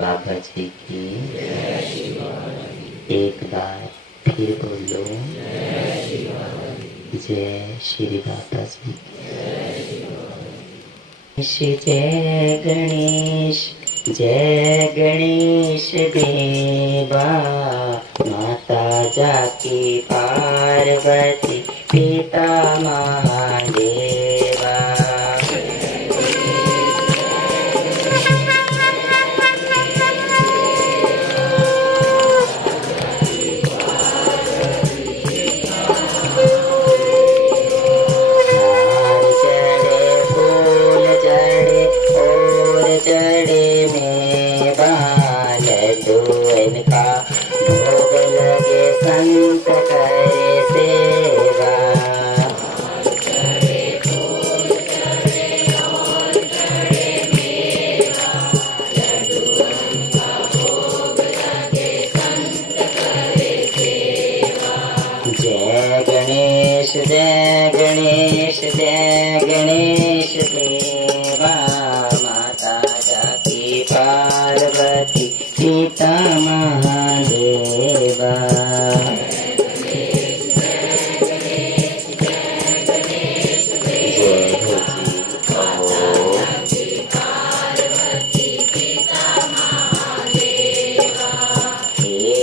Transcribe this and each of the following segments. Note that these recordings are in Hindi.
बाबा जी की। एक बार फिर बोलो, जय श्री बाबा जी। जय गणेश, जय गणेश देवा। माता जाकी पार्वती, पिता महादेवा। चढ़े में बाल दुअन का भोग लगे, संत करे सेवा। जय गणेश, जय गणेश, जय गणेश देवा। माता जाकी पार्वती, पिता महादेवा। जय हो जी।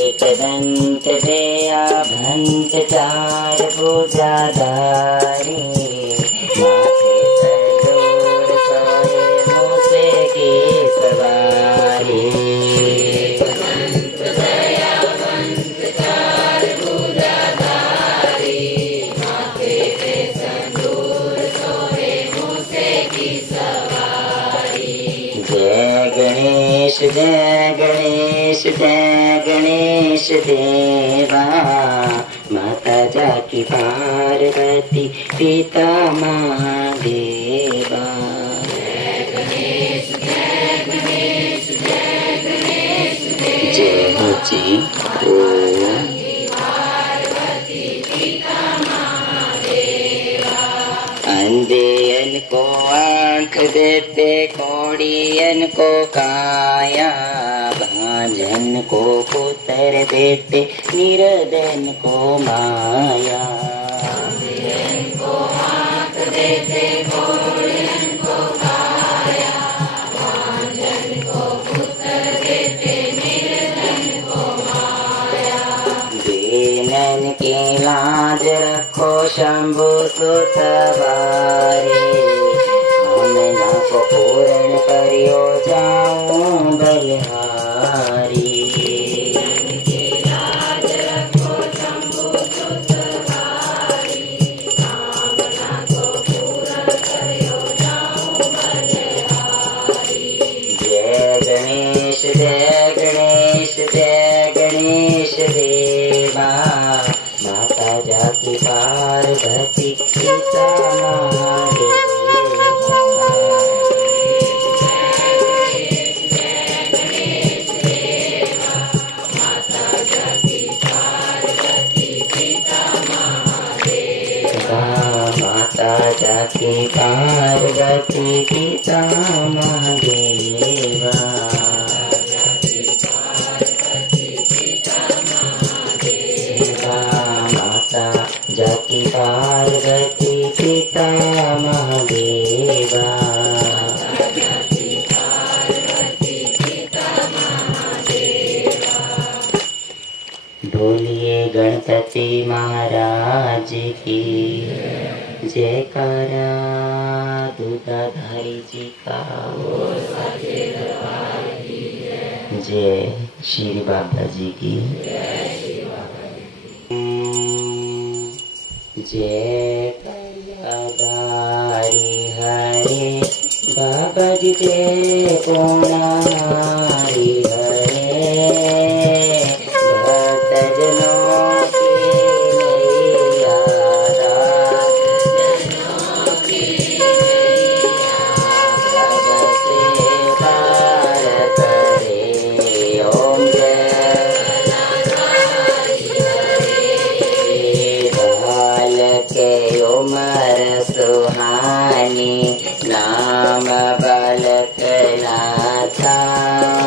एक दंत दया भंत चार भुजाधारी। माथे तंदूर सोए, मूसे की सवारी। जय गणेश, जय गणेश, जय गणेश देवा। माता जाकी पार्वती, पिता महादेवा। जय हो जी। अंधेयन को आंख देते, कोड़ियन को काया। भांजन को पुत्र देते, निर्धन को माया। अंधेयन को आंख देते, कोड़ियन को काया। भांजन को पुत्र देते, निर्धन को माया। दीनन की लाज रखो, शंभु सुतवारे। हमना को पूर्ण करियो, जाऊं बलिहारी। जय गणेश, जय गणेश, जय गणेश देवा। माता जाकी पार्वती, पिता महादेवा। माता जाकी पार्वती, पिता महादेवा। माता जाकी पार्वती, पिता महादेवा। बोलिए गणपति महाराज की जयकारा। दूधाधारी जी का जय श्री बाबा जी की। जय कलाधारी हरे बाबा जी, जय पुनारी हरे। भक्तजनों की नैया भगत पार करे। ओम के उमर सुहानी, नाम बालक नाथा।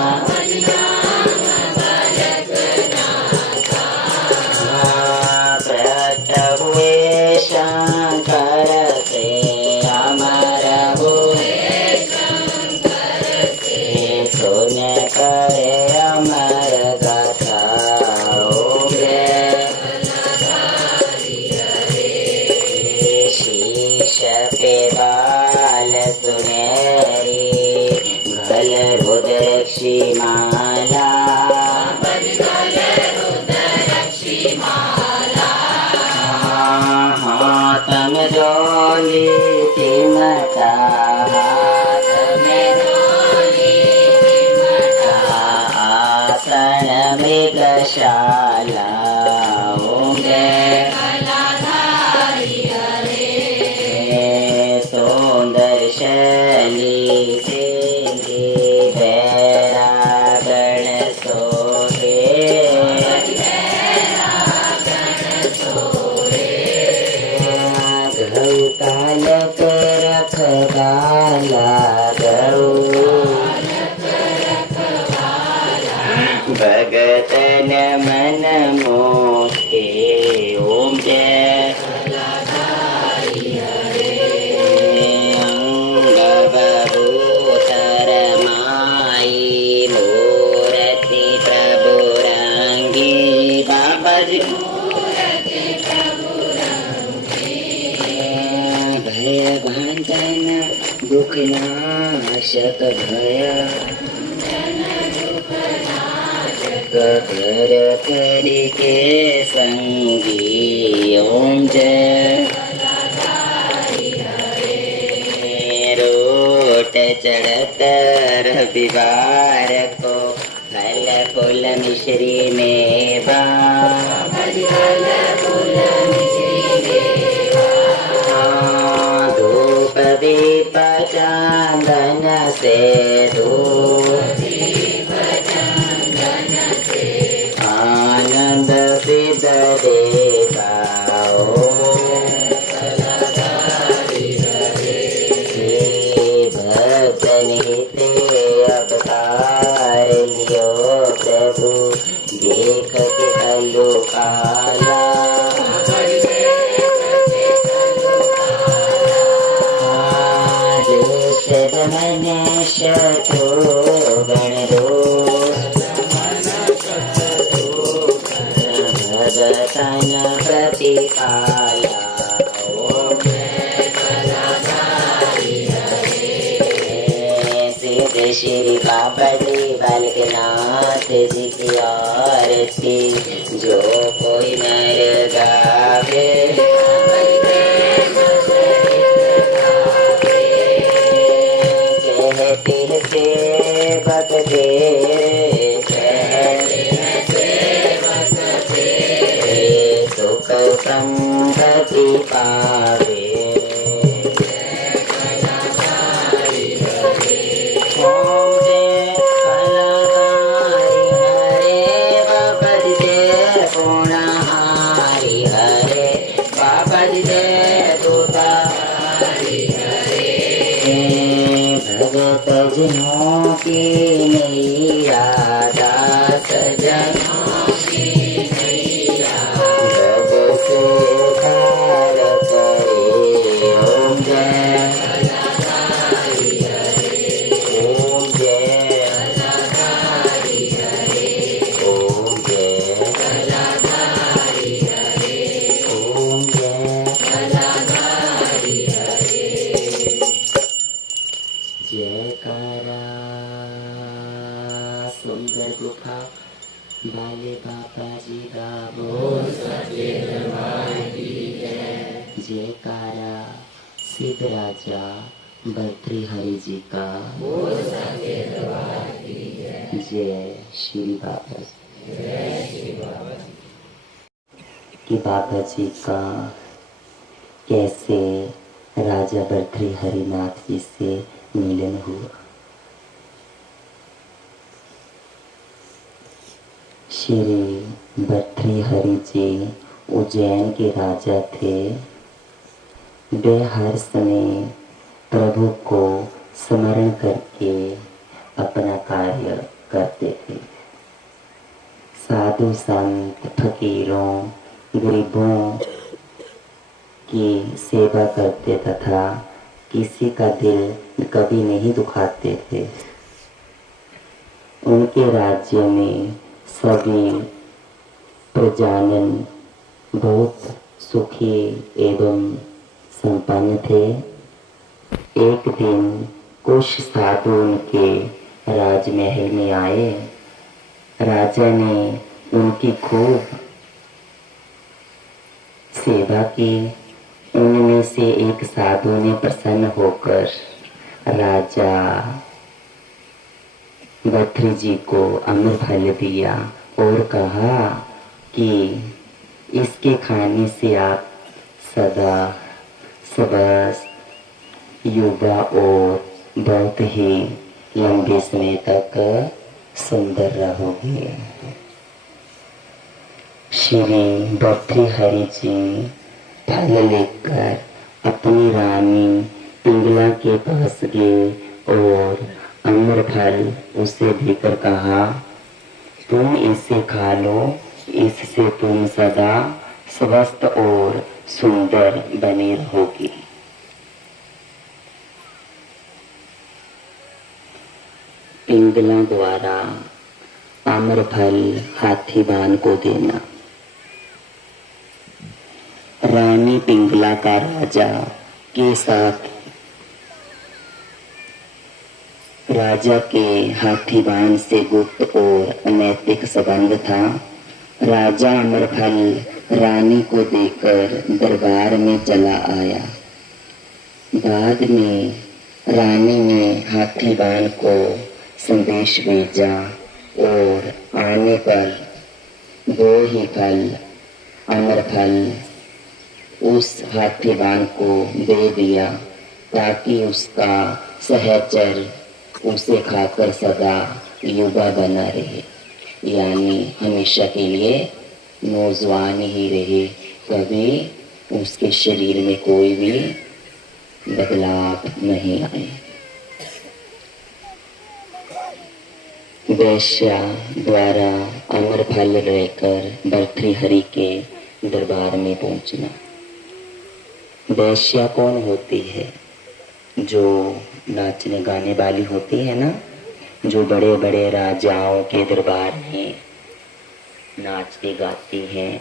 करे अमर गाथा ओम जय शीश पे बाल सुनहरी गल रुद्राक्षी माला हाथ में डोली चिमटा हाथ में आसन मृगशाला ओम जय सुंदर शैली सिंधी बैरागण सोहे गौ तालक रखवाला गौ भगतन मन मोहे ओम जय अंग बबूतर माई मूर्ति प्रभु रंगी बाबा जी भय भांजन दुख नाशक भय कर करी के संगी ओम जय रोट चढ़त रविवार को फल फूल मिश्री में धूप दीप चंदन से आनंद सिद्ध देता भक्तन हिते अवतार लियो प्रभु देख के कलु काला मन शत्रु गण भगतन प्रतिपाला सिद्ध श्री बाबा जी बालकनाथ जी की आरती जो कोई नर गावे कहते सेवक सुख संगति पावे ओम जय कलाकारी हरे बाबा जी जय गुणहारी हरे बाबा जी जय दूतारी भगत जनों की नैया दास जनों की नैया भग से धार करे ओम जय ओम जय ओम जय ओम जय जयकारा सुंदर गुफा बाले बाबा जी का बोल जयकारा सिद्ध राजा भर्तृहरि जी का जय श्री बाबा कि बाबा जी का कैसे राजा भर्तृहरिनाथ जी से मिलन हुआ। श्री भर्तृहरि जी उज्जैन के राजा थे। वे हर समय प्रभु को स्मरण करके अपना कार्य करते थे। साधु संत फकीरों गरीबों की सेवा करते तथा किसी का दिल कभी नहीं दुखाते थे। उनके राज्य में सभी प्रजाजन बहुत सुखी एवं संपन्न थे। एक दिन कुछ साधु उनके राजमहल में आए। राजा ने उनकी खूब सेवा की। उनमें से एक साधु ने प्रसन्न होकर राजा भर्तृहरि जी को अमर फल दिया और कहा कि इसके खाने से आप सदा स्वस्थ, युवा और बहुत ही लंबे समय तक सुंदर रहोगे। श्री भर्तृहरि जी फल लेकर अपनी रानी पिंगला के पास गए और अमर फल उसे देकर कहा, तुम इसे खा लो, इससे तुम सदा स्वस्थ और सुंदर बने रहोगी। पिंगला द्वारा अमर फल हाथीवान को देना। रानी पिंगला का राजा के साथ राजा के हाथीवान से गुप्त और अनैतिक संबंध था। राजा अमर फल रानी को देकर दरबार में चला आया। बाद में रानी ने हाथीवान को संदेश भेजा और आने पर वो ही फल, अमर फल उस हाथीवान को दे दिया ताकि उसका सहचर उसे खाकर सदा युवा बना रहे, यानी हमेशा के लिए नौजवान ही रहे, कभी उसके शरीर में कोई भी बदलाव नहीं आए। वैश्या द्वारा अमर फल लेकर भर्तृहरि के दरबार में पहुंचना। वैश्या कौन होती है? जो नाचने गाने वाली होती है ना, जो बड़े बड़े राजाओं के दरबार में नाचती गाती हैं।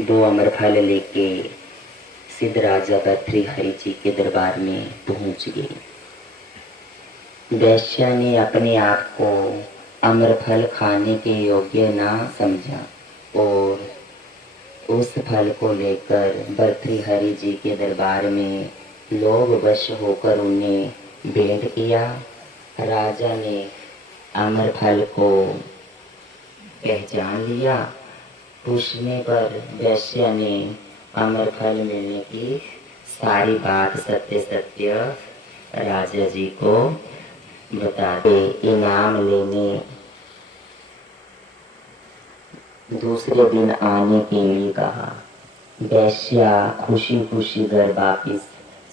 वो अमर फल लेके सिद्ध राजा भर्तृहरि जी के दरबार में पहुंच गई। वैश्या ने अपने आप को अमर फल खाने के योग्य ना समझा और उस फल को लेकर भर्तृहरि जी के दरबार में लोभ वश होकर उन्हें भेंट किया। राजा ने अमर फल को पहचान लिया। पूछने पर वैश्या ने अमर फल मिलने की सारी बात सत्य सत्य राजा जी को बता दे। इनाम लेने दूसरे दिन आने के लिए कहा। वैश्या खुशी खुशी घर वापिस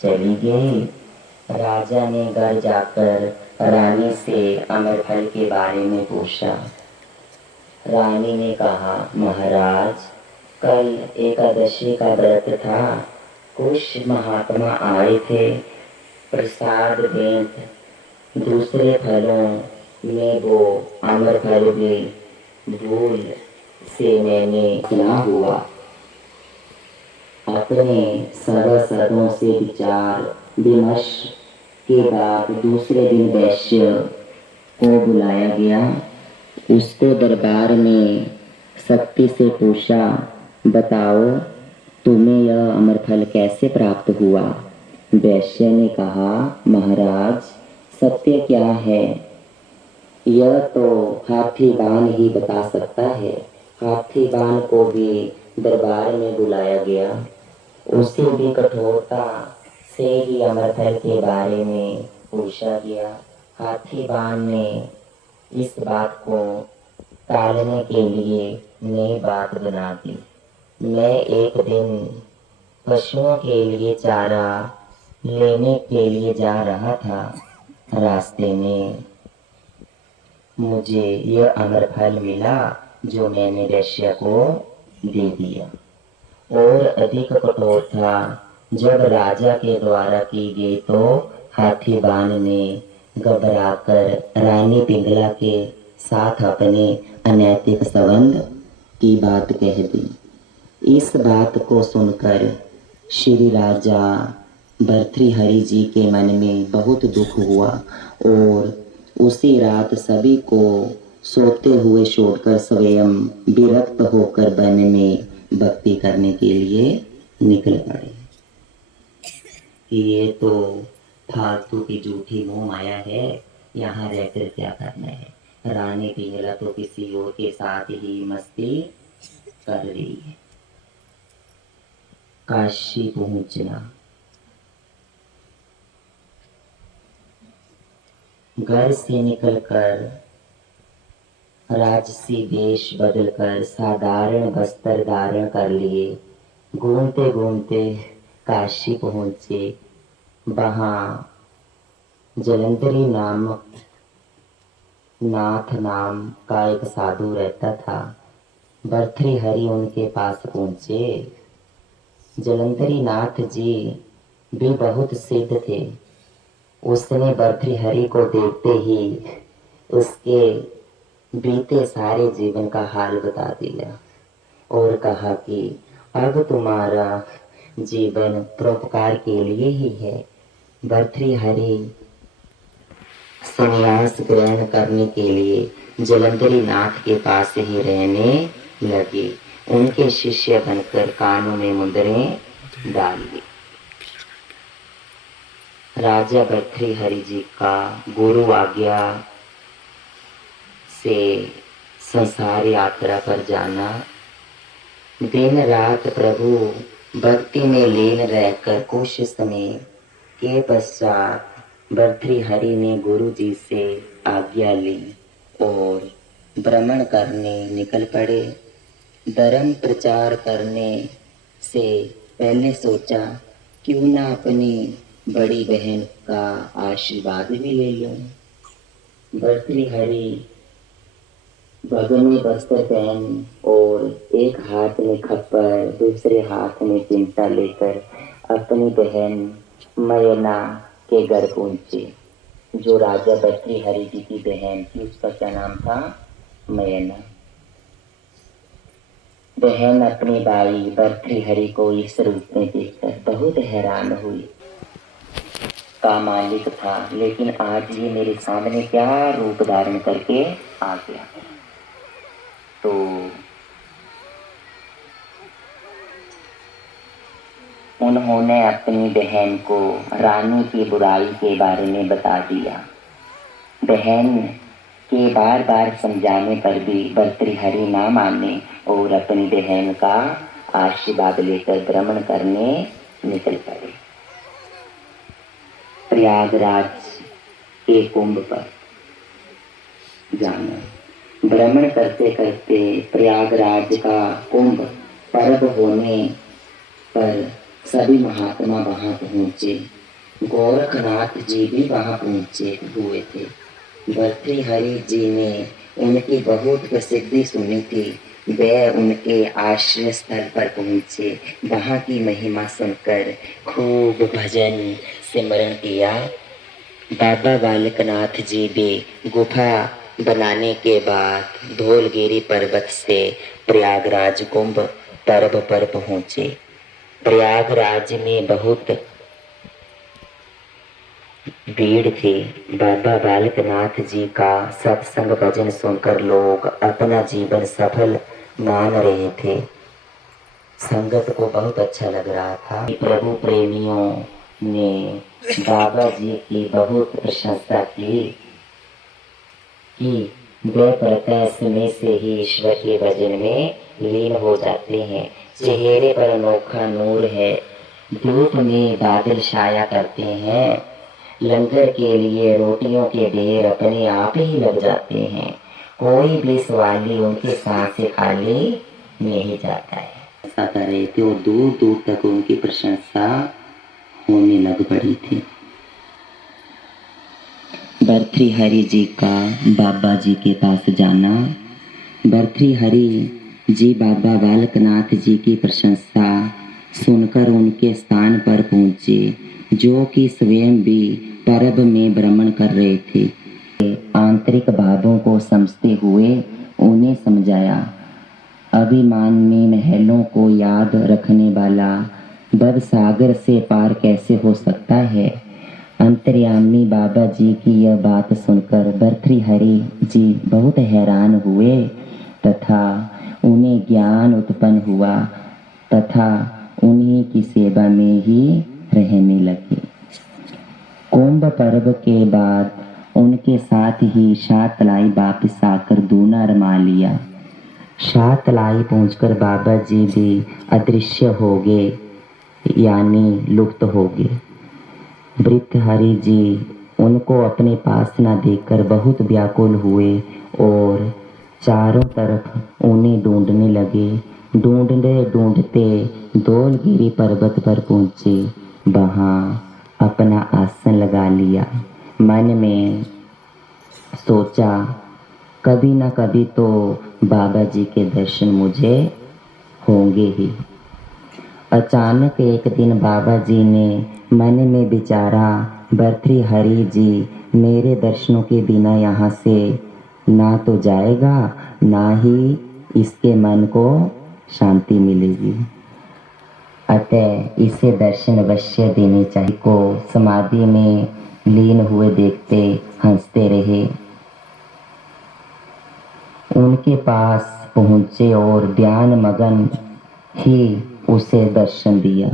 चली गई। राजा ने घर जाकर रानी से अमर फल के बारे में पूछा। रानी ने कहा, महाराज, कल एकादशी का व्रत था। कुछ महात्मा आए थे प्रसाद भेंट। दूसरे फलों में वो अमर फल भी भूल से मैंने सुना हुआ। अपने सभासदों से विचार विमर्श के बाद दूसरे दिन वैश्य को बुलाया गया। उसको दरबार में सख्ती से पूछा, बताओ तुम्हें यह अमर फल कैसे प्राप्त हुआ? वैश्य ने कहा, महाराज, सत्य क्या है यह तो हाथीवान ही बता सकता है। हाथीवान को भी दरबार में बुलाया गया। उसे भी कठोरता से ही अमर फल के बारे में पूछा गया। हाथीवान ने इस बात को टालने के लिए नई बात बना दी। मैं एक दिन पशुओं के लिए चारा लेने के लिए जा रहा था। रास्ते में मुझे यह अमर फल मिला जो मैंने वैश्य को दे दिया। और अधिक कठोर था जब राजा के द्वारा की गई तो हाथीवान ने घबराकर रानी पिंगला के साथ अपने अनैतिक संबंध की बात कह दी। इस बात को सुनकर श्री राजा भर्तृहरि जी के मन में बहुत दुख हुआ और उसी रात सभी को सोते हुए छोड़कर स्वयं विरक्त होकर वन में भक्ति करने के लिए निकल पड़े। ये तो फालतू की झूठी मोह माया है, यहाँ रहकर क्या करना है। रानी पिंगला तो किसी और के साथ ही मस्ती कर रही है। काशी पहुंचना, घर से निकलकर राजसी वेश बदलकर साधारण वस्त्र धारण कर लिए घूमते घूमते काशी पहुंचे। वहाँ जलंधरी नामक नाथ नाम का एक साधु रहता था। भर्तृहरि उनके पास पहुंचे। जलंधरी नाथ जी भी बहुत सिद्ध थे। उसने भर्तृहरि को देखते ही उसके बीते सारे जीवन का हाल बता दिया और कहा कि अब तुम्हारा जीवन परोपकार के लिए ही है। भर्तृहरि संन्यास ग्रहण करने के लिए जलंधरी नाथ के पास ही रहने लगे। उनके शिष्य बनकर कानों में मुद्रें डाल ली। राजा भर्तृहरि जी का गुरु आज्ञा से संसार यात्रा पर जाना, दिन रात प्रभु भक्ति में लीन रहकर कुछ समय के पश्चात भर्तृहरि ने गुरु जी से आज्ञा ली और भ्रमण करने निकल पड़े। धर्म प्रचार करने से पहले सोचा क्यों ना अपनी बड़ी बहन का आशीर्वाद भी ले लूं। भर्तृहरि भगनी वस्त्र पहन और एक हाथ में खप्पर दूसरे हाथ में चिमटा लेकर अपनी बहन मयना के घर पहुंचे, जो राजा भर्तृहरि जी की बहन थी। उसका क्या नाम था? मयना। बहन अपनी भाई भर्तृहरि को इस रूप में देखकर बहुत हैरान हुई। का मालिक था, लेकिन आज ये मेरे सामने क्या रूप धारण करके आ गया। तो उन्होंने अपनी बहन को रानी की बुराई के बारे में बता दिया। बहन के बार बार समझाने पर भी भर्तृहरि ना माने और अपनी बहन का आशीर्वाद लेकर भ्रमण करने निकल पड़े। प्रयागराज के कुंभ पर जाना। भ्रमण करते करते प्रयागराज का कुंभ पर्व होने पर सभी महात्मा वहां पहुंचे। गोरखनाथ जी भी वहां पहुंचे हुए थे। भर्तृहरि जी ने उनकी बहुत प्रसिद्धि सुनी थी। वे उनके आश्रय स्थल पर पहुंचे। वहां की महिमा सुनकर खूब भजन सिमरण किया। बाबा बालकनाथ जी भी गुफा बनाने के बाद धौलगिरी पर्वत से प्रयागराज कुंभ पर्व पर पहुंचे। प्रयागराज में बहुत भीड़ थी। बाबा बालकनाथ जी का सत्संग भजन सुनकर लोग अपना जीवन सफल मान रहे थे। संगत को बहुत अच्छा लग रहा था। प्रभु प्रेमियों ने बाबा जी की बहुत प्रशंसा की कि वे प्रातः समय से ही ईश्वर के भजन में लीन हो जाते हैं। चेहरे पर अनोखा नूर है। धूप में बादल छाया करते हैं। लंगर के लिए रोटियों के ढेर अपने आप ही लग जाते हैं। कोई भी सवाली उनके साथ से खाली नहीं जाता है। ऐसा कर रहे थे और दूर दूर तक उनकी प्रशंसा होने लग पड़ी थी। भर्तृहरि जी का बाबा जी के पास जाना। भर्तृहरि जी बाबा बालकनाथ जी की प्रशंसा सुनकर उनके स्थान पर पहुंचे, जो कि स्वयं भी पर्व में भ्रमण कर रहे थे। आंतरिक भावों को समझते हुए उन्हें समझाया। अभिमान में महलों को याद रखने वाला भव सागर से पार कैसे हो सकता है। अंतर्यामी बाबा जी की यह बात सुनकर भर्तृहरि जी बहुत हैरान हुए तथा उन्हें ज्ञान उत्पन्न हुआ तथा उन्हीं की सेवा में ही रहने लगे। कुंभ पर्व के बाद उनके साथ ही शातलाई वापिस आकर दूना रमा लिया। शातलाई पहुंचकर बाबा जी भी अदृश्य हो गए, यानी लुप्त हो गए। भर्तृहरि जी उनको अपने पास न देखकर बहुत व्याकुल हुए और चारों तरफ उन्हें ढूंढने लगे। ढूंढते ढूंढते धौलगिरी पर्वत पर पहुंचे। वहां अपना आसन लगा लिया। मन में सोचा कभी न कभी तो बाबा जी के दर्शन मुझे होंगे ही। अचानक एक दिन बाबा जी ने मन में विचारा, भर्तृहरि जी मेरे दर्शनों के बिना यहाँ से ना तो जाएगा, ना ही इसके मन को शांति मिलेगी। अतः इसे दर्शन अवश्य देने चाहिए। को समाधि में लीन हुए देखते हंसते रहे। उनके पास पहुंचे और ध्यान मगन ही उसे दर्शन दिया।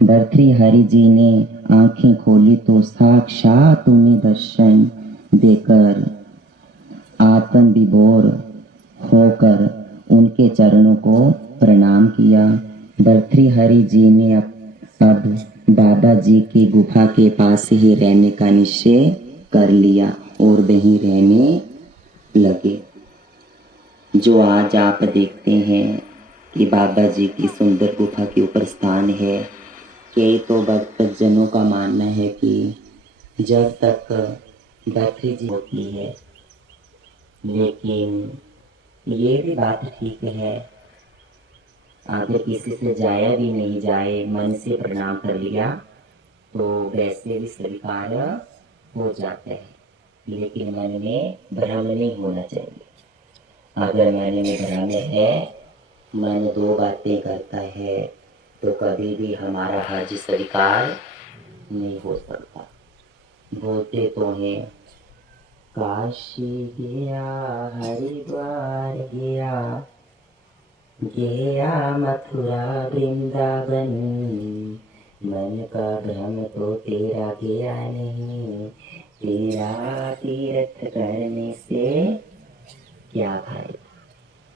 भर्तृहरि जी ने आंखें खोली तो साक्षात उन्हें दर्शन देकर आत्म विभोर होकर उनके चरणों को प्रणाम किया। भर्तृहरि जी ने अब बाबा जी की गुफा के पास ही रहने का निश्चय कर लिया और वहीं रहने लगे। जो आज आप देखते हैं कि बाबा जी की सुंदर गुफा के ऊपर स्थान है। कई तो भक्तजनों का मानना है कि जब तक भर्तृ जी होती है, लेकिन ये भी बात ठीक है, अगर किसी से जाया भी नहीं जाए, मन से प्रणाम कर लिया तो वैसे भी स्वीकार हो जाता है। लेकिन मन में भ्रम नहीं होना चाहिए। अगर मन में भ्रम है, मन दो बातें करता है, तो कभी भी हमारा हज स्वीकार नहीं हो सकता। बोलते तो हैं काशी गया, हरिद्वार गया, गया मथुरा वृंदावन, मन का भ्रम तो तेरा गया नहीं, तेरा तीर्थ करने से क्या फायदा।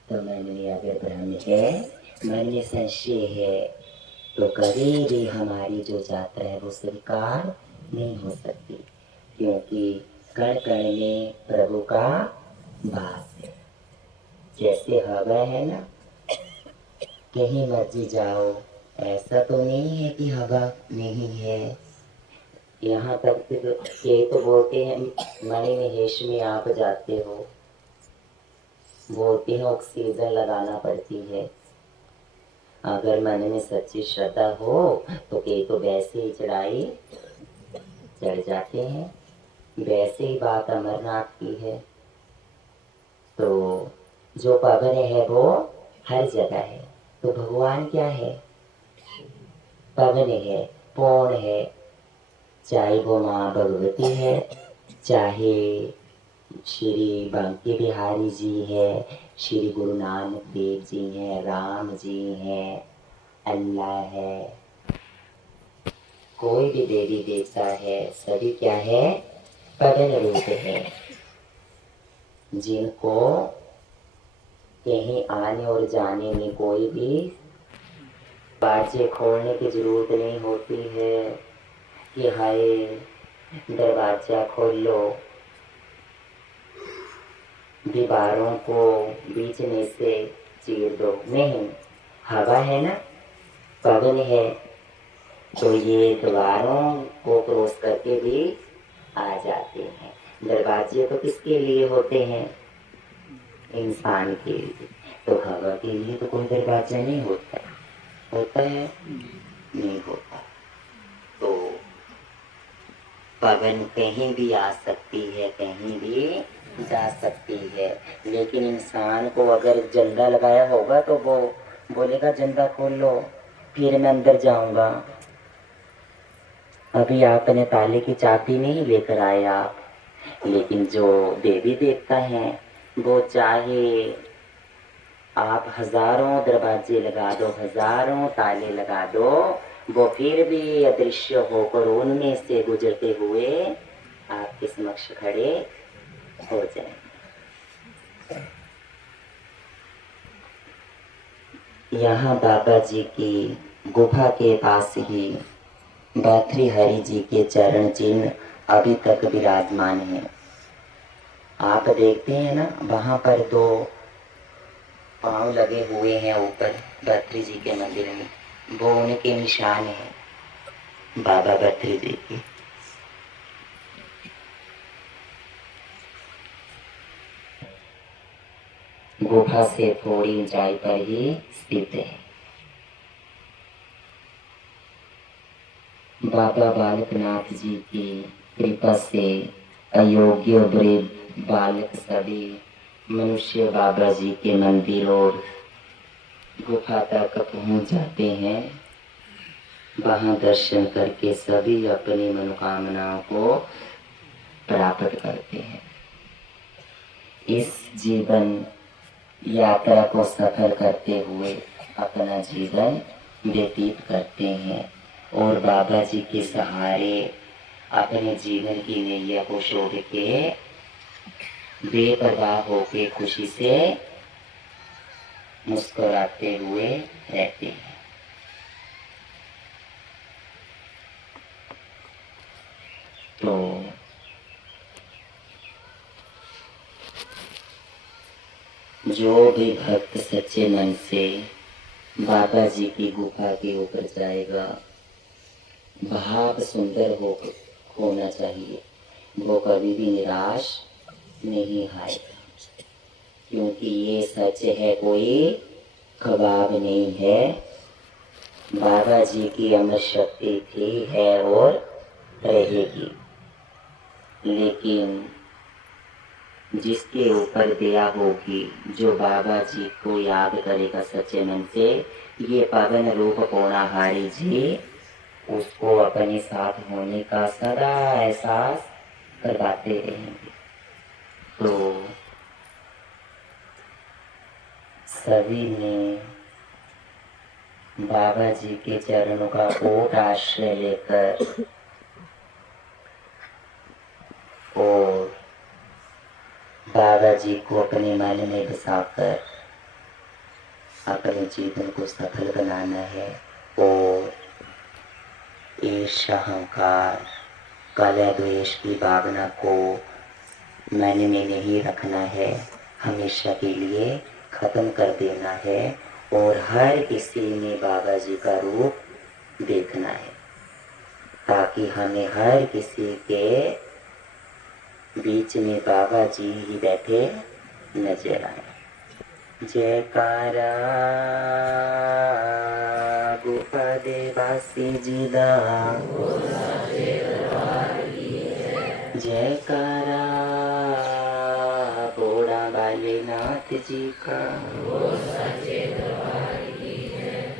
तो मन में अगर भ्रम है, मन में संशय है, तो कभी भी हमारी जो यात्रा है वो स्वीकार नहीं हो सकती, क्योंकि कण कण में प्रभु का वास है। जैसे हवा है ना, कहीं मर्जी जाओ, ऐसा तो नहीं है कि हवा नहीं है। यहाँ तक के तो बोलते हैं मणि महेश में आप जाते हो, बोलते हैं ऑक्सीजन लगाना पड़ती है। अगर मन में सच्ची श्रद्धा हो तो कई तो वैसे ही चढ़ाई चढ़ जाते हैं। वैसे ही बात अमरनाथ की है। तो जो पवन है वो हर जगह है, तो भगवान क्या है? पवन है, पूर्ण है। चाहे वो माँ भगवती है, चाहे श्री बांके बिहारी जी है, श्री गुरु नानक देव जी हैं, राम जी हैं, अल्लाह है, कोई भी देवी देवता है, सभी क्या है? पवन रूप है, जिनको कहीं आने और जाने में कोई भी दरवाजे खोलने की जरूरत नहीं होती है कि हाय दरवाजा खोल लो, दीवारों को बीच में से चीर दो। नहीं, हवा है ना, पवन है, तो ये दीवारों को क्रॉस करके भी आ जाते हैं। दरवाजे तो किसके लिए होते हैं? इंसान के लिए। तो हवा के लिए तो कोई दरवाजा नहीं होता, होता है? नहीं होता। तो पवन कहीं भी आ सकती है, कहीं भी जा सकती है। लेकिन इंसान को अगर जंदा लगाया होगा तो वो बोलेगा जंदा खोल लो, फिर मैं अंदर जाऊंगा। अभी आपने ताले की चाबी नहीं लेकर आए आप, लेकिन जो देवी देवता हैं वो चाहे आप हजारों दरवाजे लगा दो, हजारों ताले लगा दो, वो फिर भी अदृश्य होकर उनमें से गुजरते हुए आपके समक्ष खड़े हो जाए। यहाँ बाबा जी की गुफा के पास ही भर्तृहरि जी के चरण चिन्ह अभी तक विराजमान है। आप देखते हैं ना, वहां पर दो पांव लगे हुए हैं ऊपर भर्तृ जी के मंदिर में, वो उनके निशान है बाबा भर्तृ जी के। गुफा से थोड़ी ऊंचाई पर ही स्थित है। बाबा बालकनाथ जी की कृपा से अयोग्य वृद्ध बालक सभी मनुष्य बाबा जी के मंदिर और गुफा तक पहुंच जाते हैं। वहां दर्शन करके सभी अपनी मनोकामनाओं को प्राप्त करते हैं। इस जीवन यात्रा को सफल करते हुए अपना जीवन व्यतीत करते हैं और बाबा जी के सहारे अपने जीवन की नैया को छोड़ के बेपरवाह होके खुशी से मुस्कुराते हुए रहते हैं। तो जो भी भक्त सच्चे मन से बाबा जी की गुफा के ऊपर जाएगा, भाव सुंदर होना चाहिए, वो कभी भी निराश नहीं आएगा, क्योंकि ये सच है, कोई ख्वाब नहीं है। बाबा जी की अमर शक्ति थी, है और रहेगी। लेकिन जिसके ऊपर दया होगी, जो बाबा जी को याद करेगा सच्चे मन से, ये पवन रूप पोणाहारी जी उसको अपने साथ होने का सदा एहसास करवाते रहेंगे। तो सभी ने बाबा जी के चरणों का ओट आश्रय लेकर और बाबा जी को अपने मन में बसाकर अपने जीवन को सफल बनाना है और ईर्ष्या, अहंकार, कलह, द्वेष की भावना को मन में नहीं रखना है, हमेशा के लिए खत्म कर देना है और हर किसी में बाबा जी का रूप देखना है, ताकि हमें हर किसी के बीच में बाबा जी ही बैठे नजर आए। जयकारा गुफा देवासी जी दा, जयकारा बोड़ा बालेनाथ जी का,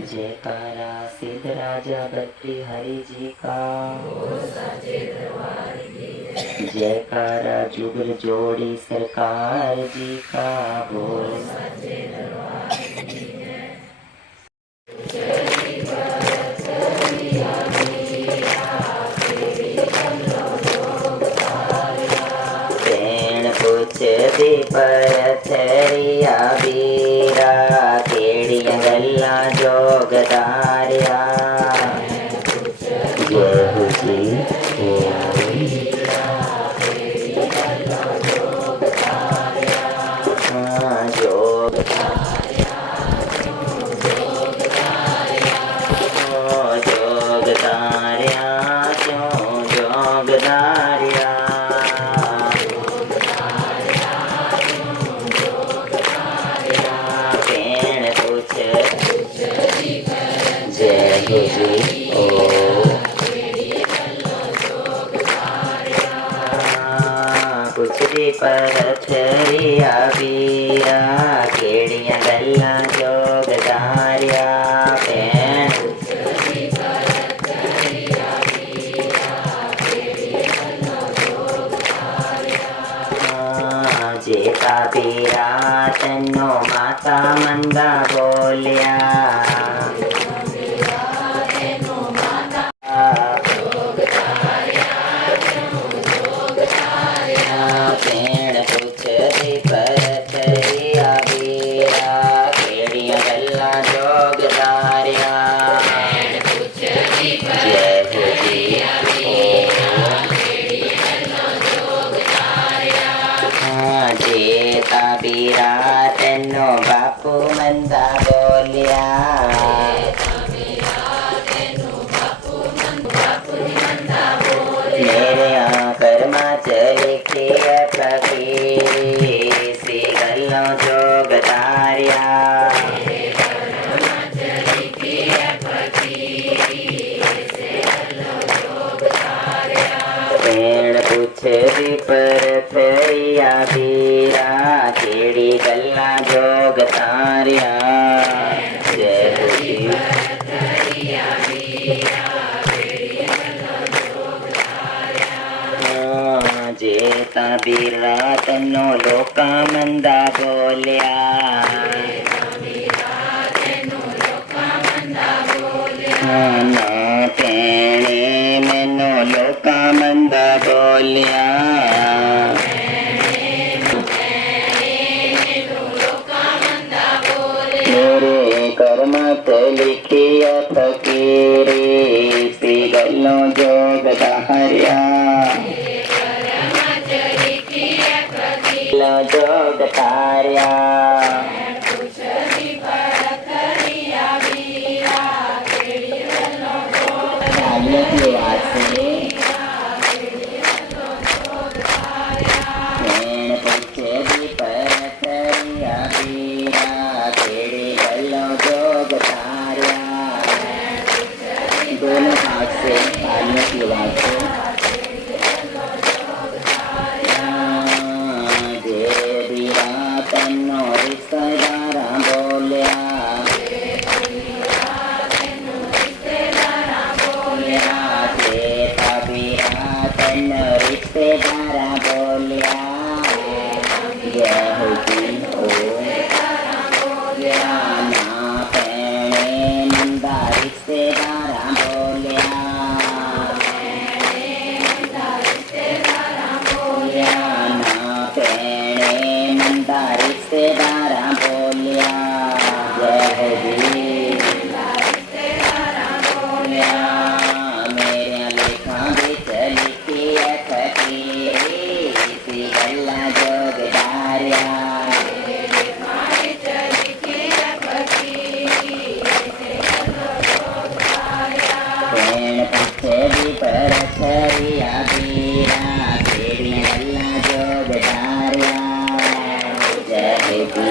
जयकारा सिद्ध राजा भर्तृहरि जी का, जयकारा जुगल जोड़ी सरकार जी का बोल। दी परथरिया बीरा केड़िया गल्ला जोगदारिया, जय जी कुछ भी पर केड़ियां गल्लां जोगदारिया भैन जेता पीरा तन्नो माता मंदा बोलिया भेण पूछ दी परतरिया बीरा केड़ियां गल्लां जोगदारिया जय हो जी जेता बीरा तेनो बापू मंदा बोलिया मेरे कर्मा चली फकीरी सी गल्लों जोगदारिया भेण पूछ दी परतरिया बीरा केड़ी गल्लां जोगदारिया जय हो जी जेता बीरा तन्नो लोका मंदा बोलिया ना भैणे मैनू लोका मंदा बोलिया मेरे कर्मा ते लिखी फकीरी सी गल्लों जोगदारिया जोगदारिया आगे की बात से भेण पूछे दी परतरिया बीरा केड़ी गल्लों जोगदारिया दोनों हाथ से आगे की बात से तन्नो रिश्तेदारा बोलिया जेता बीरा तन्नो रिश्तेदारा बोलिया जय हो जी ना भैणे मंदा रिश्तेदारा बोलिया ना भैणे मंदा रिश्तेदारा बोलिया जय हो जी मेरे लेखा बिच लिखी फकीरी सी गल्लां जोगदारिया भेण पूछे दी परतरिया बीरा केड़ियां गल्लां जोगदारिया जय हो जी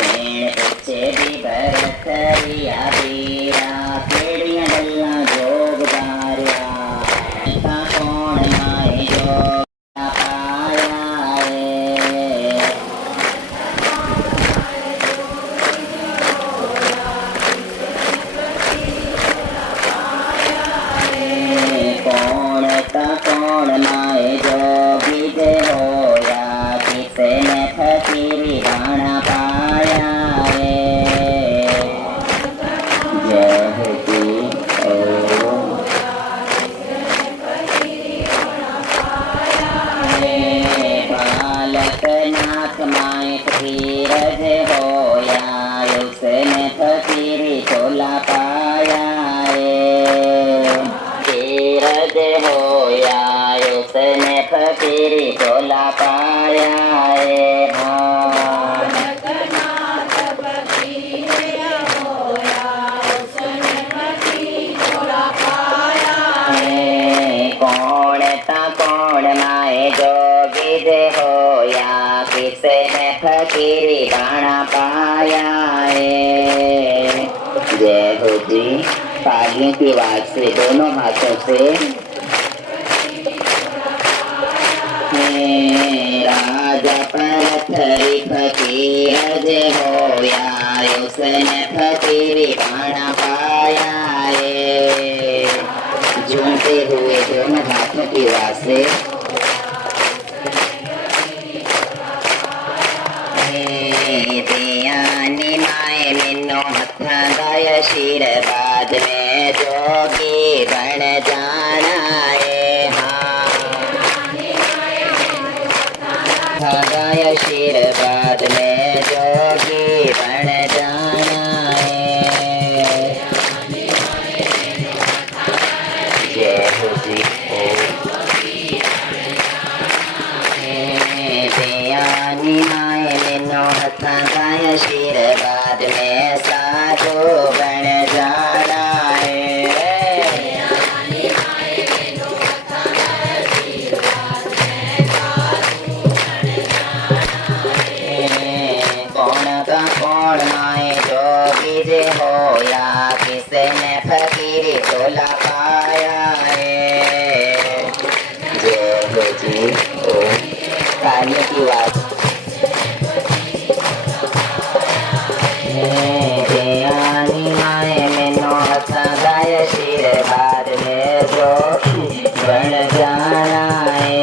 भेण पूछे दी परतरिया बीरा केड़ियां गल्लां जोगदारिया कौन माए जो पाया कौन माए जो बीज होया किसे ने फकीरी राणा पाया जय हो जी बालक नाथ माए धीरज होया उसने फकीरी चोला पाया धीरज होया उसने फकीरी चोला पाया कौन माए जो विद होया किसे ने फकीरी दाना पाया जय हो जी तालियों की आवाज से दोनों हाथों से राजा पलथरी फकीर जे होया उसने फकीरी पाना पाया है। झूमते हुए दोनों हाथों की वासे दियानी माए मिनो हथा गाय आशीर्वाद में जोगी बन जाना है। हाँ गाय आशीर्वाद में जोगी बन जाना है। जय हो जी दियानी माए मिनो हथा गाय आशीर्वाद में साधु बन जाना है। कौन का कौन माए जोगी जे होया किसने फकीरी तोला पाया है। जय हो जी कार्य की बात दियानी माए मिनो हथा गाय आशीर्वाद में जोगी बन जाना है।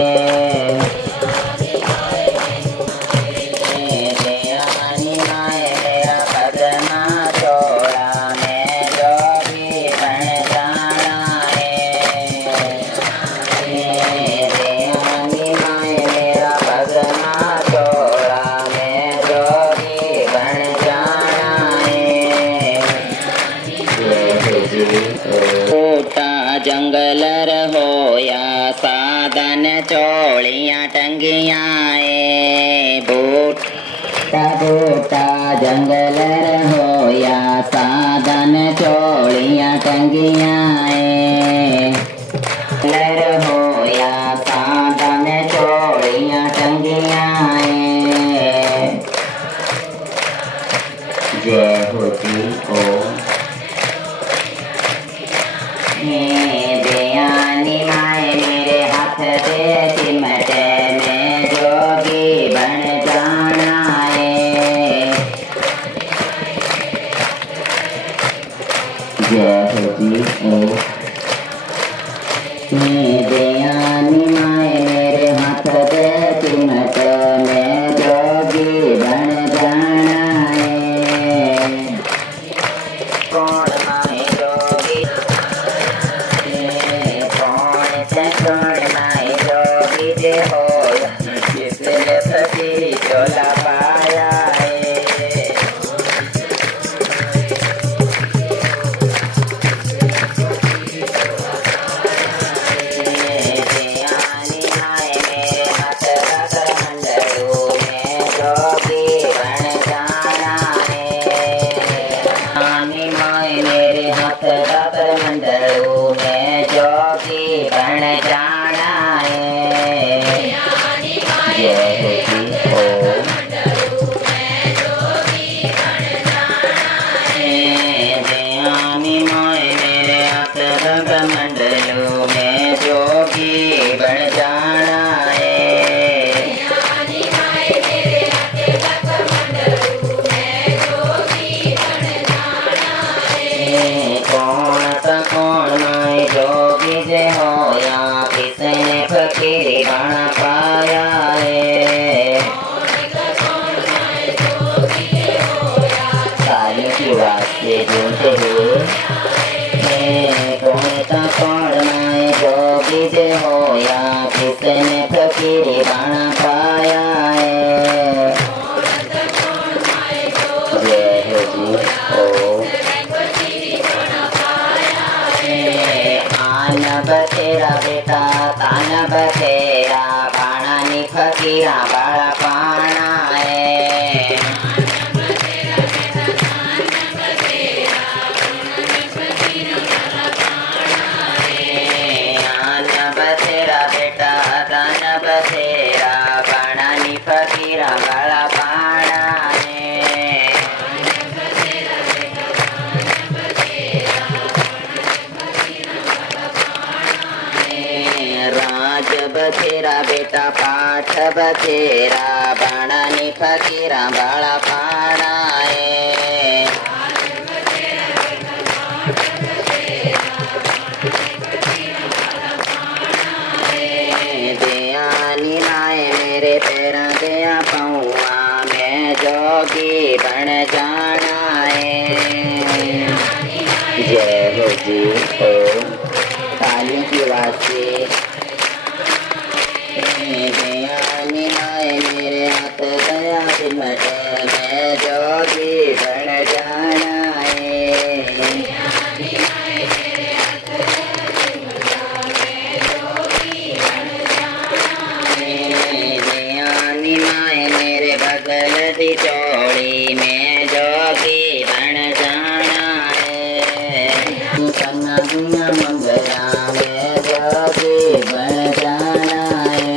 दियानी माए मेरा कदमा तोड़ा मैं जोगी बन जाना है। दियानी माए मेरा कदमा तोड़ा मैं जोगी बन जाना है। बूटा जंगलर होया साधन चोलियां टंगिया बूटा जंगलर होया साधन चोलियां टंगिया लर होया साधन चोलियां टंगिया। जय हो जी दियानी माए मेरे हाथ दे सिमटे में जोगी बन जाना है। जय हो जी दियानी माए मेरे हाथ दे सिमटे में जोगी बन जाना है। कौन माए जोगी कौन माए जोगी जे होया किसने फकीरी तोला पाया है। दियानी माए मेरे हाथ रख मंडलों में जोगी बन जाना है। दियानी माए मेरे हाथ रख मंडलों में जोगी बन जाना है। जय हो दियानी माए मेरे हाथ रख मंडलों में जोगी बन जाना है। कौन सा कौन माए जोगी जे होया किसने फकीरी बन पाया है। कार्य की वास्ते झूमते हुए कौन सा कौन माए जोगी जे होया किसने फकीरी बन पाया है। जय हो जी आन बतेरा बेटा तान बतेरा पाना नी फकीरा बाळा पाना है। आन बतेरा बेटा तान बतेरा पाना नी फकीरा बाळा पाना है। राज बथेरा बेटा बेटा पाठ बथेरा बाणानी फकीरा बाळा पाडाए दिया नीलाए मेरे पैरा दिया पौआ मैं जोगी बन जाना है। जय हो जी ओ ताली की वासी दिया नीलाए मेरे हाथ दया सिमटे मैं जोगी बन जाना है। बगल दी चौड़ी में जोगी बन जाना है। पन्ना दुनिया मंगला में जोगी बन जाना है।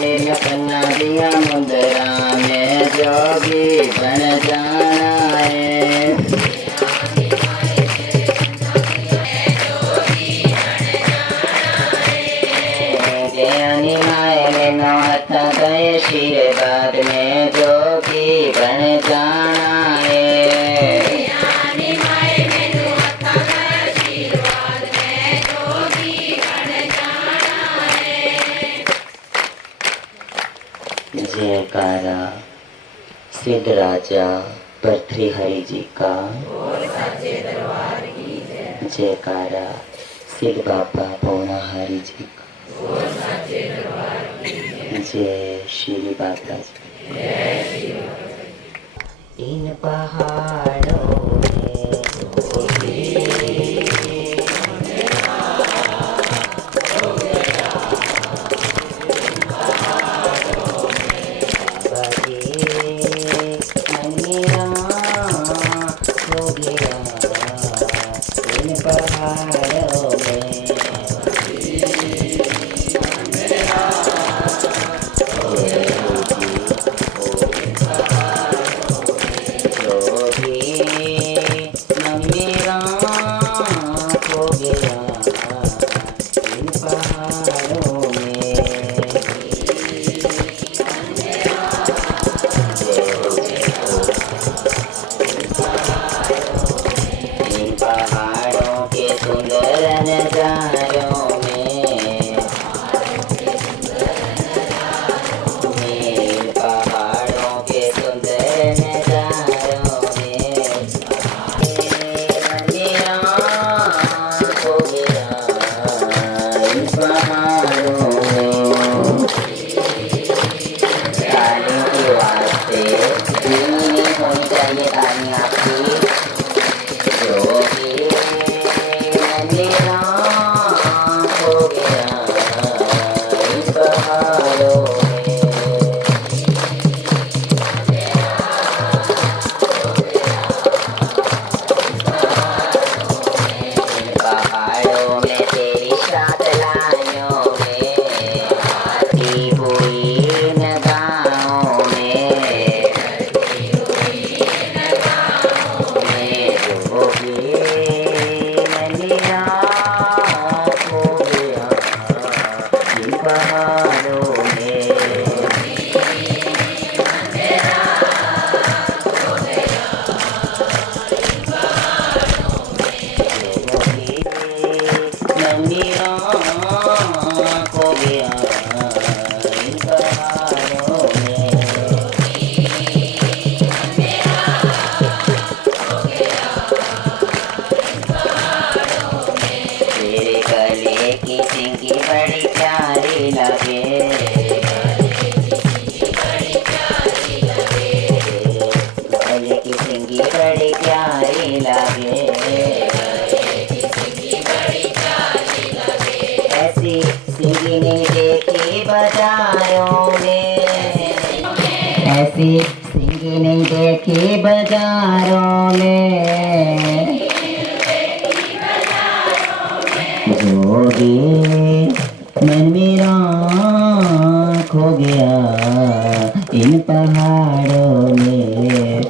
मेरे पन्ना दिया मंगला में जोगी बन जाना है। आशीर्वाद में जोगी बन जाना है। जयकारा सिद्ध राजा भर्तृहरि जी का। जयकारा सिद्ध बाबा पौनाहारी जी का। जय श्री बाबा जी। इन पहाड़ों में ऐसी सिंगी नहीं देखी बाजारों में। जोगी मन मेरा खो गया इन पहाड़ों में।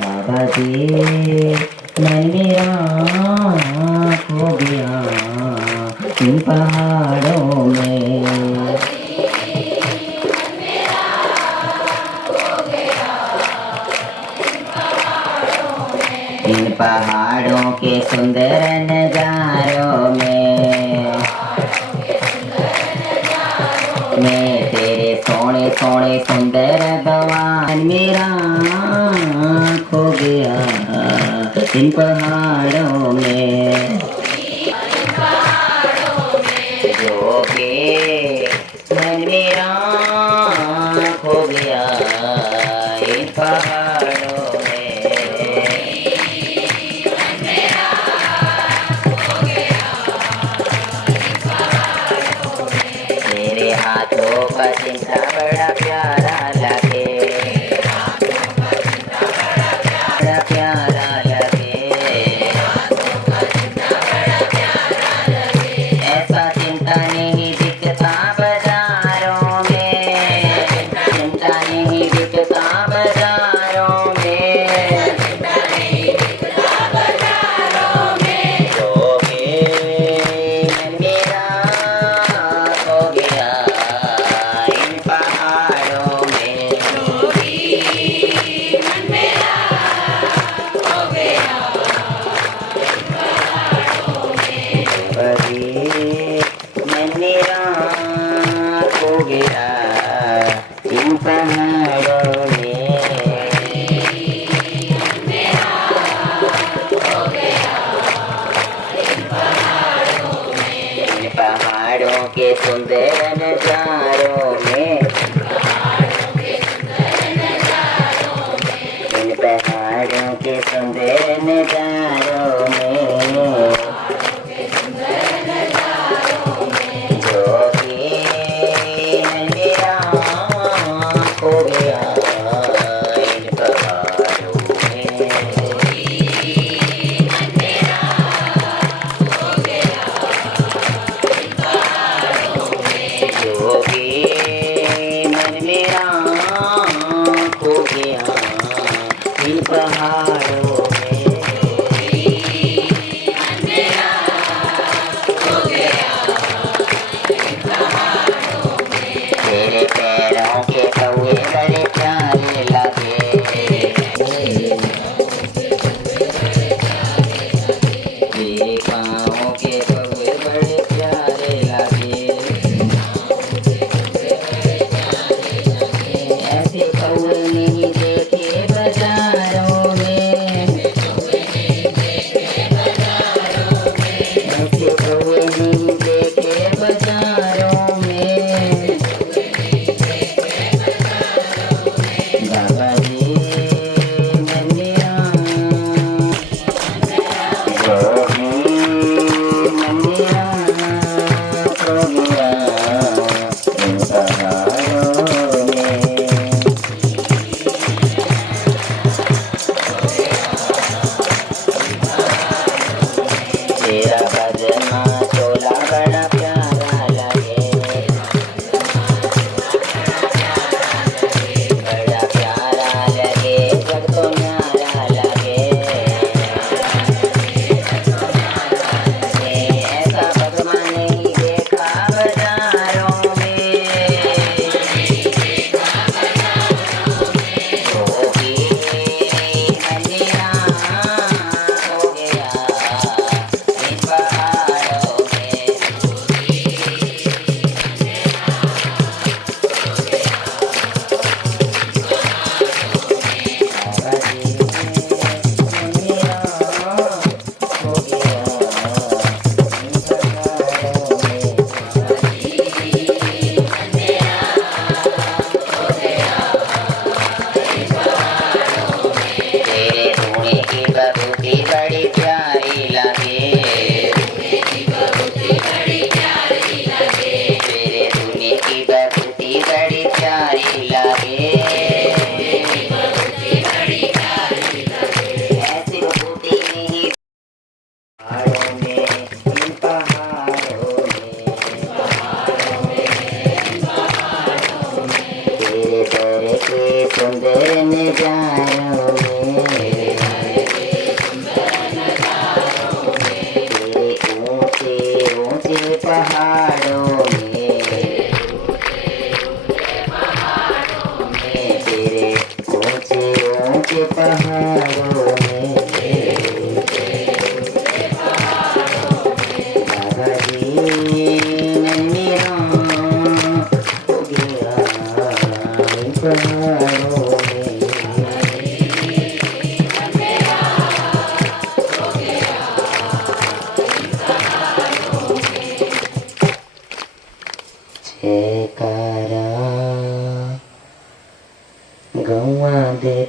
बाबा जी मन मेरा खो गया इन पहाड़ों में। इन पहाड़ों के सुंदर नजारों में मैं तेरे सोने सोने सुंदर भगवान मेरा खो गया इन पहाड़ों में। जो के मन मेरा खो गया इन पहाड़ों में। तेरे हाथों का चिंता बड़ा प्यारा लगे, बड़ा प्यारा लगे। ऐसा चिंता नहीं दिखता बाजारों में, चिंता नहीं दिखता बाजारों में। जो के मन मेरा खो गया इन पहाड़ों में। बड़ी मन मेरा खो गया इन पहाड़ों में। इन पहाड़ों के सुंदर नजारों में, इन पहाड़ों के सुंदर नजारों में। जो कि मन मेरा खो गया इन पहाड़ों में। जो कि मन मेरा खो गया इन पहाड़ों में। तेरे पैरों के कौए बड़े प्यारे लगे, तेरे पाँवों के कौए बड़े प्यारे लगे। ऐसे कौए नहीं देखे बाजारों में, ऐसे कौए नहीं देखे बाजारों में। बाबा जी मन मेरा जो कि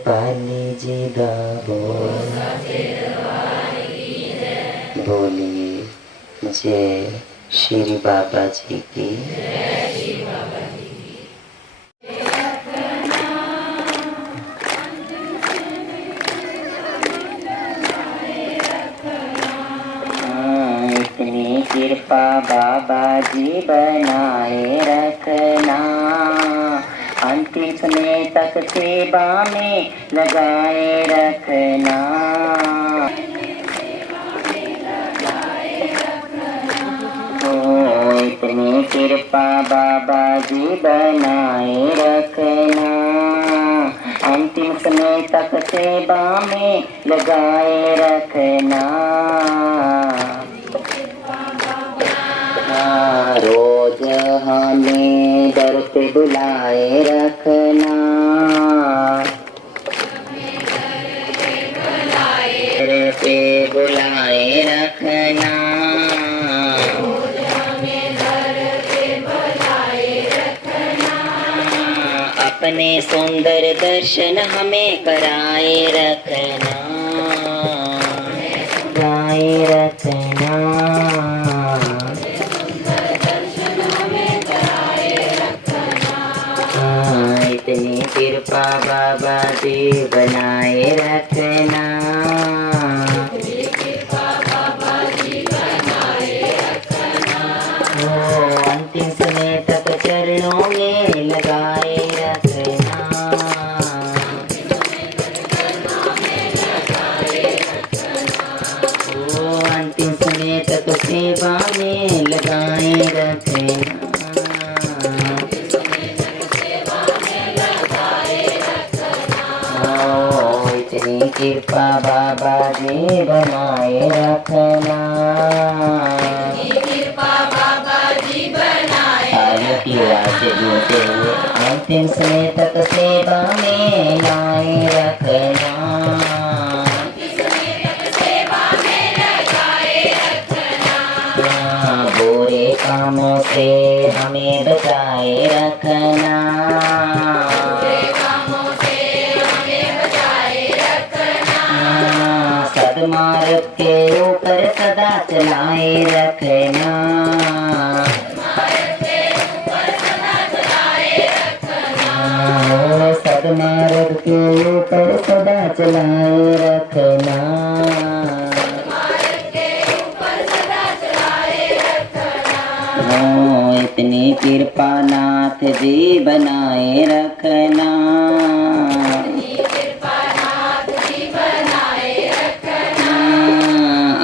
पाली जी दा बोलिए जय श्री बाबा जी की। इतनी कृपा बाबा जी बनाए रखना, अंतिम समय तक सेवा में लगाए रखना। इतनी कृपा बाबा जी बनाए रखना, अंतिम समय तक सेवा में लगाए रखना। रोज हमें दर पे बुलाए रखना, दर पे बुलाए रखना। अपने सुंदर दर्शन हमें कराए रखना, कराए रखना। इतनी कृपा बाबा जी बनाए रखना, अंतिम समय तक चरणों में लगाए रखना। अंतिम समय तक सेवा में लगाए रखना। इतनी कृपा बाबा जी बनाए रखना, अंतिम समय तक सेवा में लाए रखना। बुरे कामों से हमें बचाए रखना, सदमार्ग के ऊपर सदा चलाए रखना। सदमार्ग के ऊपर सदा चलाए रखना। इतनी कृपा नाथ जी बनाए रखना,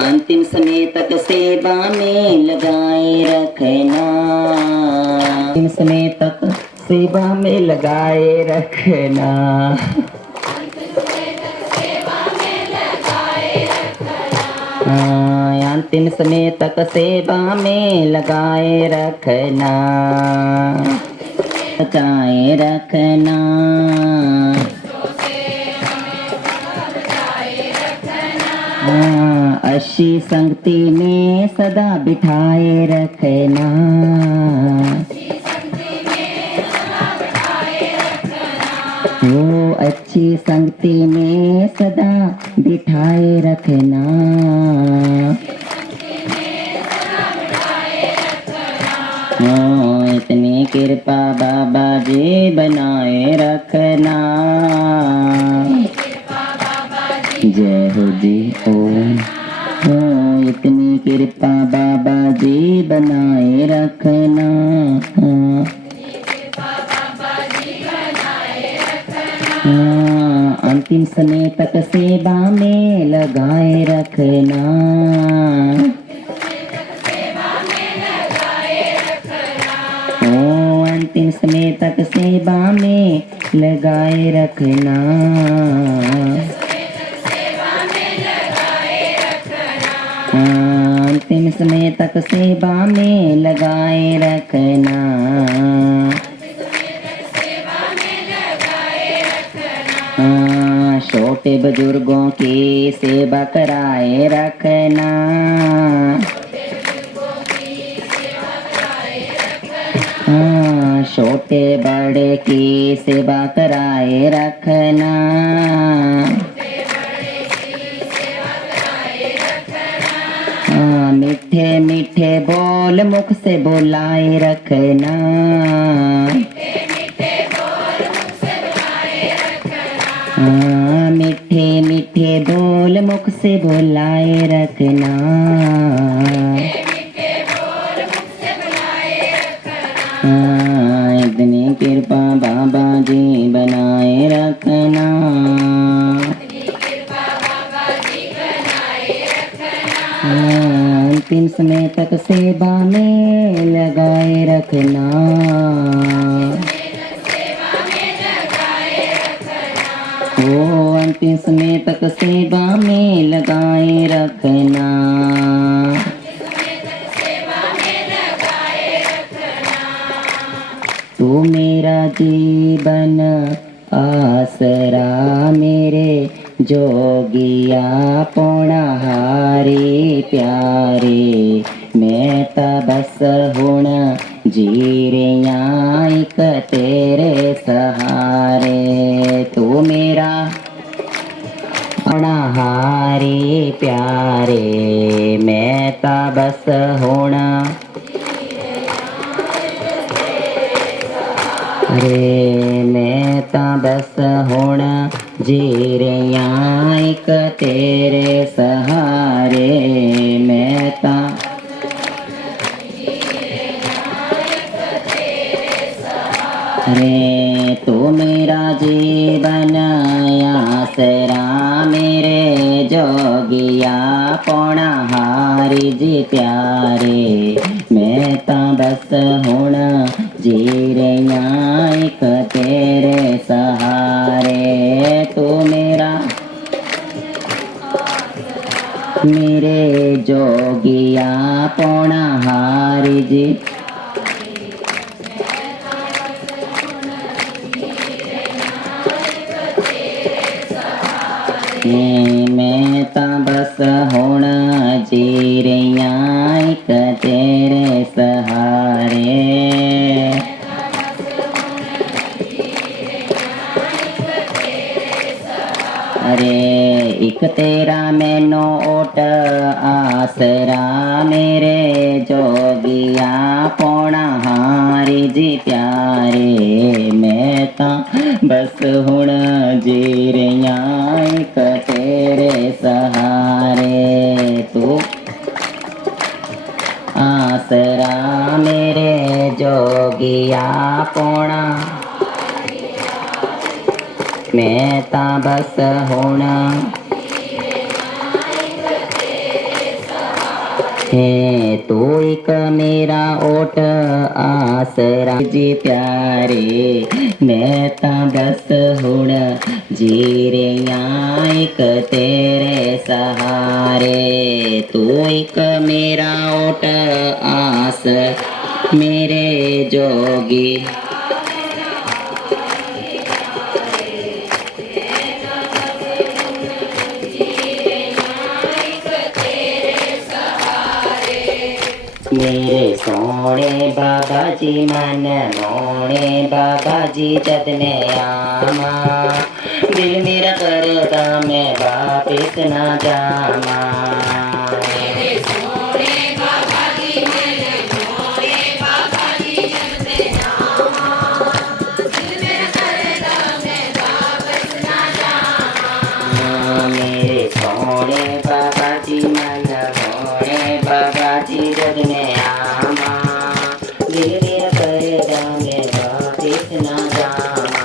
अंतिम समय तक सेवा में लगाए रखना, अंतिम समय तक सेवा में लगाए रखना। अंतिम समय तक सेवा में लगाए रखना, बचाए रखना। अच्छी संगति में सदा बिठाए रखना, वो अच्छी संगति में सदा बिठाए रखना। इतनी कृपा बाबा जी बनाए रखना। जय हो जी ओम। इतनी कृपा बाबा जी बनाए रखना, अंतिम समय तक सेवा में लगाए रखना। अंतिम समय तक सेवा में लगाए रखना। अंतिम समय तक सेवा में लगाए रखना। छोटे बुजुर्गों की सेवा कराए रखना, छोटे बड़े की सेवा कराए रखना। मीठे मीठे बोल मुख से बुलाए रखना। मीठे मीठे बोल मुख से बुलाए रखना। इतनी कृपा बाबा जी बनाए रखना। अंतिम समय तक सेवा में लगाए रखना। ओ अंतिम समय तक सेवा में लगाए रखना। तू मेरा जीवन आसरा मेरे जोगिया पौणाहारी प्यारे। मैं तबस हुण जी रहा एक तेरे सहारे। तू मेरा पौणाहारी प्यारे। मैं तबस हुण रे मैं तां बस हुण जी रहा एक तेरे सहारे। मैं तां रे तू मेरा जीवन आसरा मेरे जोगिया पौणाहारी जी प्यारे। मैं तां बस हुण जी रहा एक तेरे सहारे। तू मेरा मेरे जोगिया पौणाहारी जी मैं तां बस हुण जी रहा एक तेरे सहारे। अरे एक तेरा मैनो ओट आसरा मेरे जोगिया पौणाहारी जी प्यारे। मैं तां बस हुण जी रहा एक तेरे सहारे। तू आसरा मेरे जोगिया पौणा मैं तां बस हुण है तू एक मेरा ओट आसरा जी प्यारे। मैं तां बस हुण जी रहा एक तेरे सहारे। तू एक मेरा ओट आस मेरे जोगी मेरे सोने बाबा जी मन मोने बाबा जी जद मैं आमा। दिल मेरा करता मैं वापिस ना जामा। मेरे सोने बाबा जी मन मोने बाबा जी जद मैं आमा। दिल मेरा करता मैं वापिस ना जामा। मेरे सोने बाबा जी मन मोने बाबा जी जद मैं आमा। दिल मेरा करता मैं वापिस ना जामा।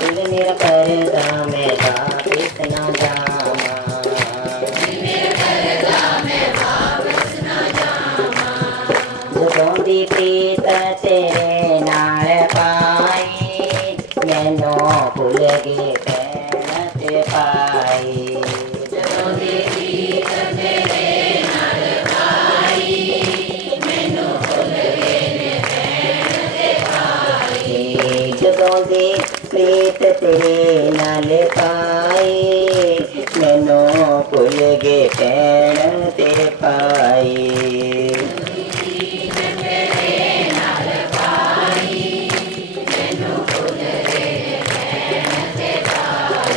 दिल मेरा करता मैं वापिस ना जामा। जदों दी प्रीत तेरे नाल पाई मैनू भुल गए भैण ते पाई। जदों दी प्रीत तेरे नाल पाई मैनू भुल गए भैण ते पाई। जदों दी प्रीत तेरे नाल पाई मैनू भुल गए भैन ते पाई।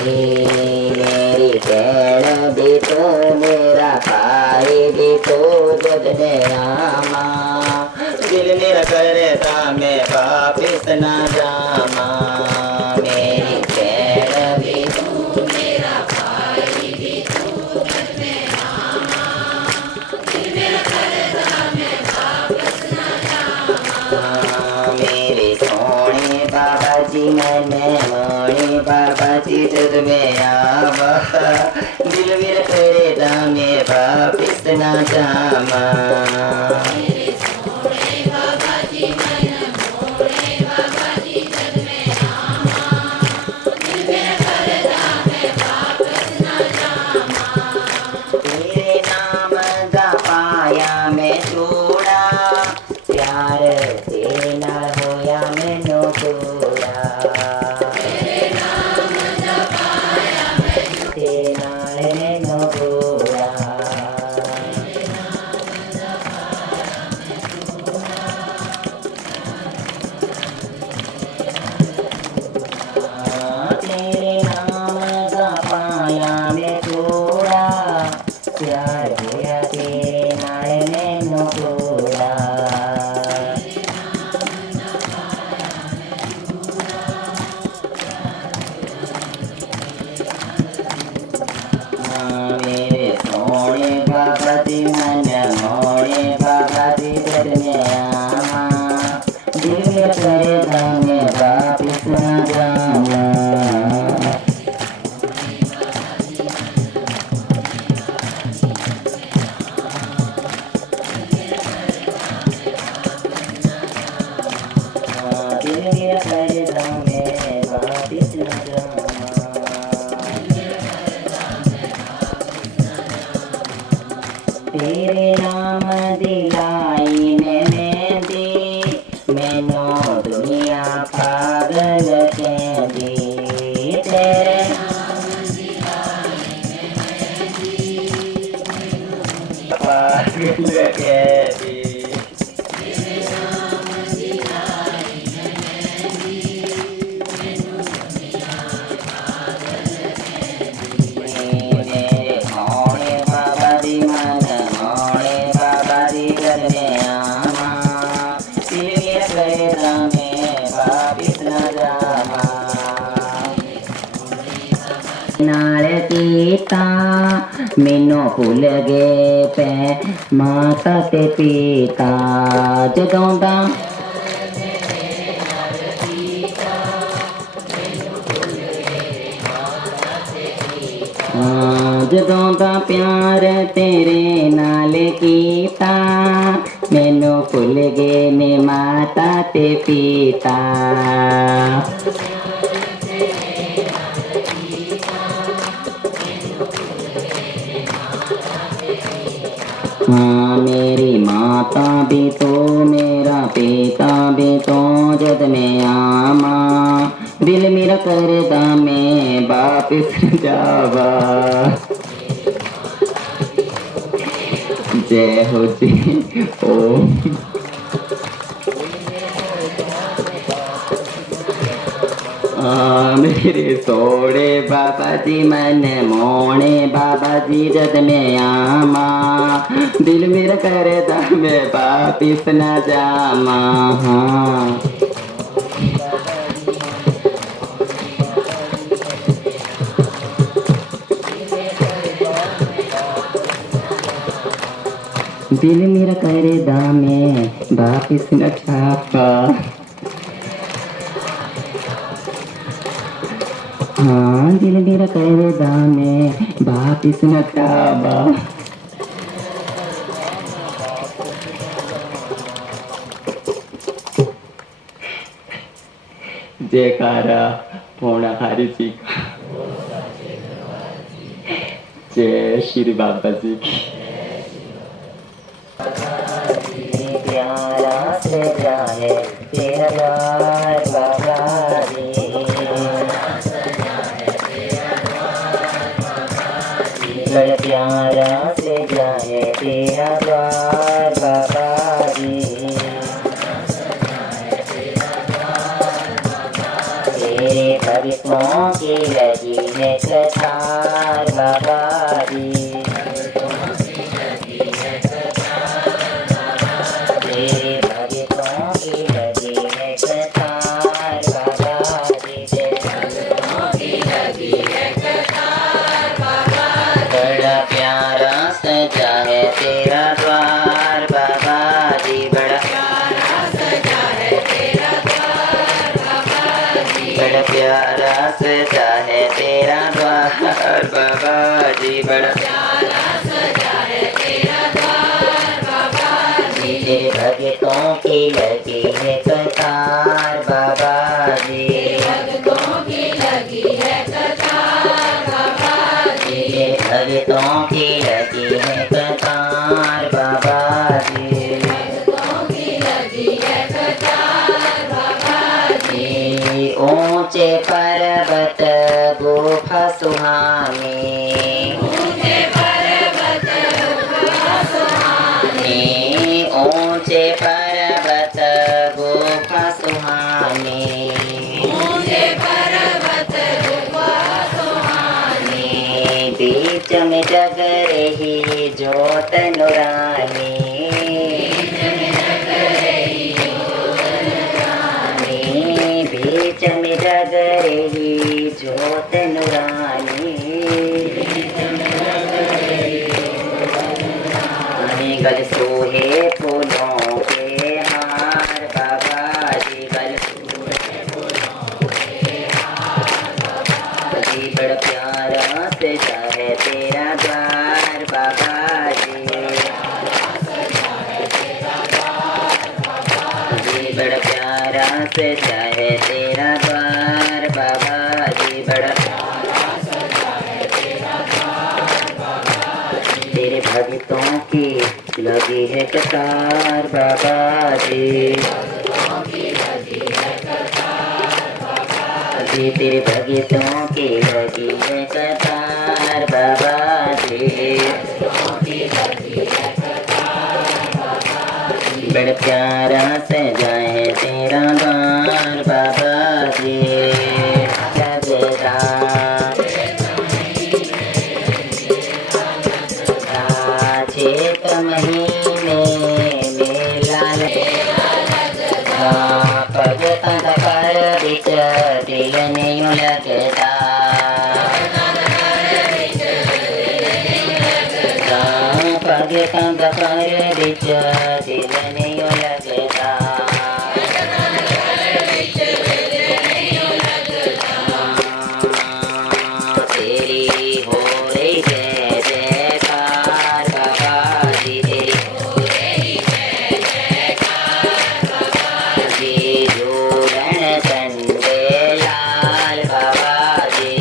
मेरी भैन भी तो मेरा भाई भी तो जग में आमा, दिल मेरा करता मैं वापिस ना जामा। मेरी भैन भी तो मेरा भाई भी तो जग में आमा, दिल मेरा करता मैं वापिस ना जामा। मेरे सोने बाबा जी मैंने मोने बाबा जी जग में आवा, दिल मेरा करता मैं वापिस ना जामा। तेरे नाम दिलाई मैंने दी, मैनू दुनिया पागल कहती। तेरे नाम दिलाई मैंने दी, पागल कहती। नाल पीता मैनू भुल गए पै माता ते पिता, जदों दा जदों दा प्यार तेरे नाल कीता, मैनू भुल गए ने माता ते पिता। हाँ मेरी माता भी तो मेरा पिता भी तो जद में आमा, दिल मेरा करदा मैं वापिस जावा। जय हो जी ओम। मेरे सोड़े बाबा जी मन मोने बाबा जी जद में आमा, दिल मेरा करदा मैं वापिस न जामा। दिल मेरा करदा मैं वापिस न जामा। हाँ दिल मेरा करदा मैं वापिस न जावा। जयकारा पौना हरि जी का। जय श्री बाबा जी की। प्यारा से जाए तेरा द्वार बाबा जी, भक्तों की लगी है कतार बाबा जी। तेरे भक्तों की लगी है कतार बाबा जी। बड़ा प्यारा सजा है तेरा द्वार बाबा जी। बड़ा बड़ा प्यारा सजा है तेरा द्वार बाबा जी। बड़ा तेरे भक्तों की लगी है कतार बाबा जी। तेरे भक्तों की लगी है कतार बाबा जी। ऊंचे पर्वत गुफा सुहानी, ऊंचे पर्वत गुफा सुहानी। बीच में जग रही ज्योत नुरानी, बीच में जग रही ज्योत नुरानी। गल सोहे फूलों के हार बाबा जी। गल जी। बड़ा प्यारा सजा है तेरा द्वार बाबा जी। जी। बड़ा प्यारा सजा है तेरा द्वार बाबा जी। बड़ा तेरे भक्तों की लगी है कतार बाबा जी। जी। तेरे भक्तों की लगी है कतार बाबा जी। बड़ा प्यारा सजा है तेरा द्वार बाबा जी। चेत महीने मेला लगता, पग कंध पर बिच दिल नहीं लगता। पग कंध पर बिच दिल नहीं लगता। तेरी हो रही जय जयकार बाबा जी। तेरी जी। जोड़न चंडे लाल बाबा जी।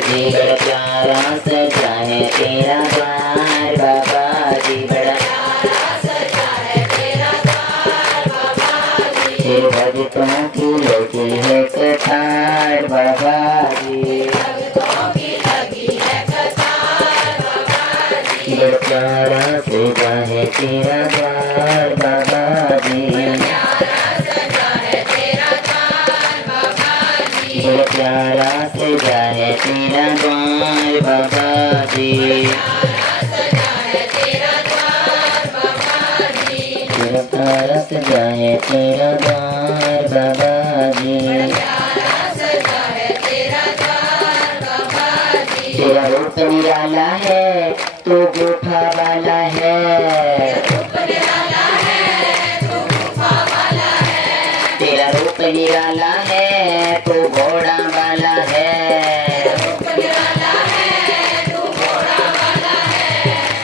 जी। बड़ा प्यारा सजा है तेरा द्वार बाबा जी। बड़ा तेरे भक्तों की लगी है कतार बाबा जी। बड़ा प्यारा सजा है तेरा द्वार बाबा जी। बड़ा प्यारा सजा है तेरा द्वार बाबा जी। बड़ा प्यारा सजा है तेरा द्वार बाबा जी। तेरा रूप निराला है तू गुफा वाला है। तेरा रूप निराला है तू घोड़ा वाला है।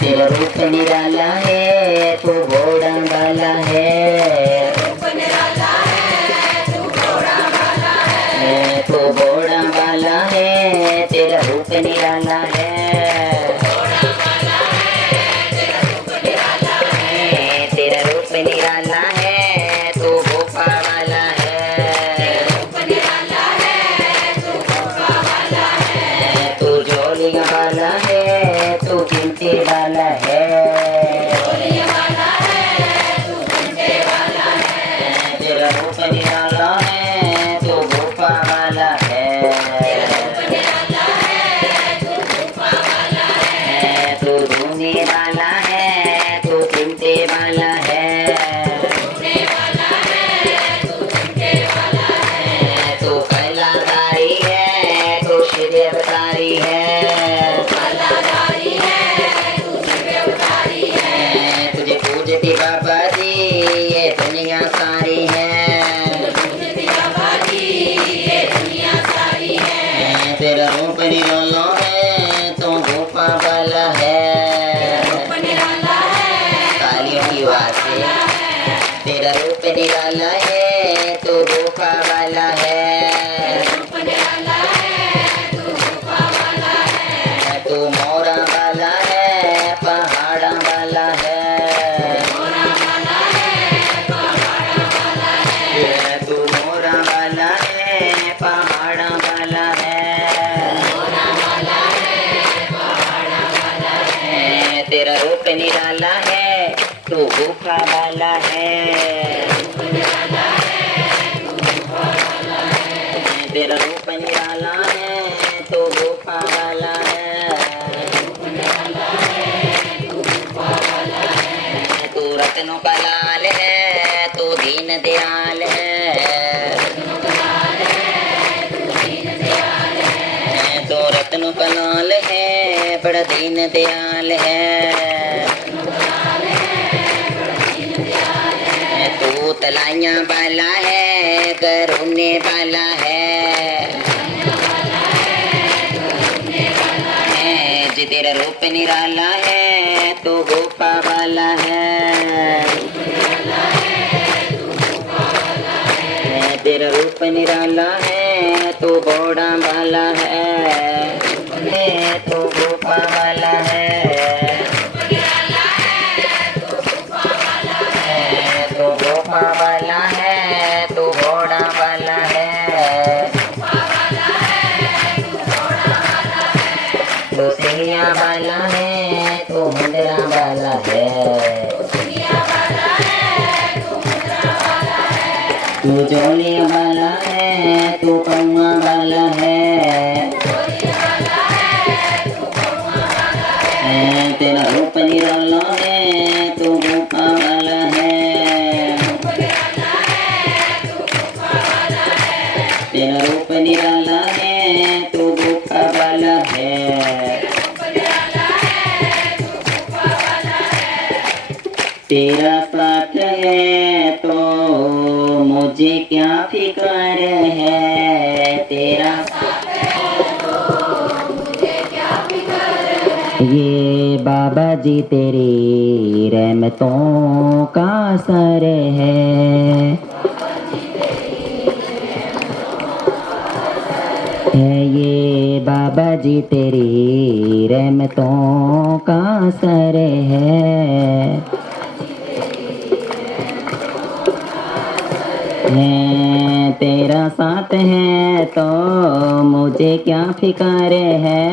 तेरा रूप निराला है तू घोड़ा वाला है। तू घोड़ा वाला है तेरा रूप निराला है। तेरा रूप निराला है तू गुफा वाला है। तू जोलिया वाला है तू चिंते वाला है। ये दुनिया सारी है। तेरा रूप निराला है तो गुफा वाला है। तालियों की आवाज से। तेरा रूप निराला है तो गुफा वाला है। तू मोरा वाला है पहाड़ा वाला है। तू मोरा वाला है पहाड़ा वाला है। तेरा रूप निराला है तू गुफा वाला है। तेरा रूप निराला है तू गुफा वाला है। तू रत्नों का लाल है तू दीन दयाल है। तू रत्नों का लाल है बड़ा दीन दयाल है। तू तलाइयां वाला है करुणे वाला है। जी तेरा रूप निराला है तो गुफा वाला है। तेरा रूप निराला है तो घोड़ा वाला है। तो गुफा वाला है। तो गुफा वाला है तो घोड़ा वाला है। तो सिंगिया वाला है तो मुंदरा वाला है। तू जोलिया वाला है तू कौआ वाला है। तेरा रूप निराला है तो गुफा वाला है। तेरा रूप निराला है तो गुफा वाला है। तेरा साथ है तो मुझे क्या फिक्र है। तेरा ये बाबा जी तेरी रहमतों का असर है। ये बाबा जी तेरी रहमतों का असर है। तेरा साथ है तो मुझे क्या फिक्र है।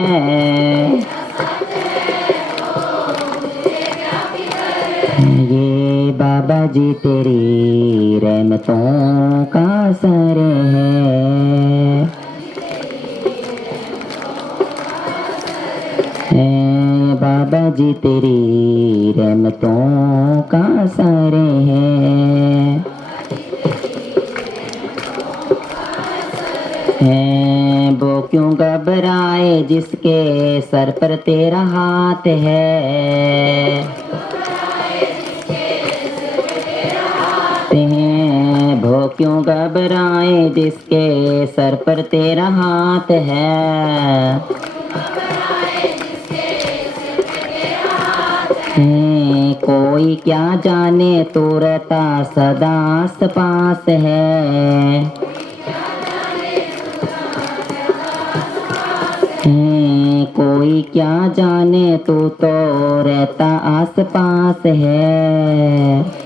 ये बाबा जी तेरी रहमतों का असर है। बाबा जी तेरी रहमतों का असर है। वो क्यों घबराए जिसके सर पर तेरा हाथ है। वो क्यों घबराए जिसके सर पर तेरा हाथ है। कोई क्या जाने तू रहता सदा आस पास है। कोई क्या जाने तू तो रहता आस पास है।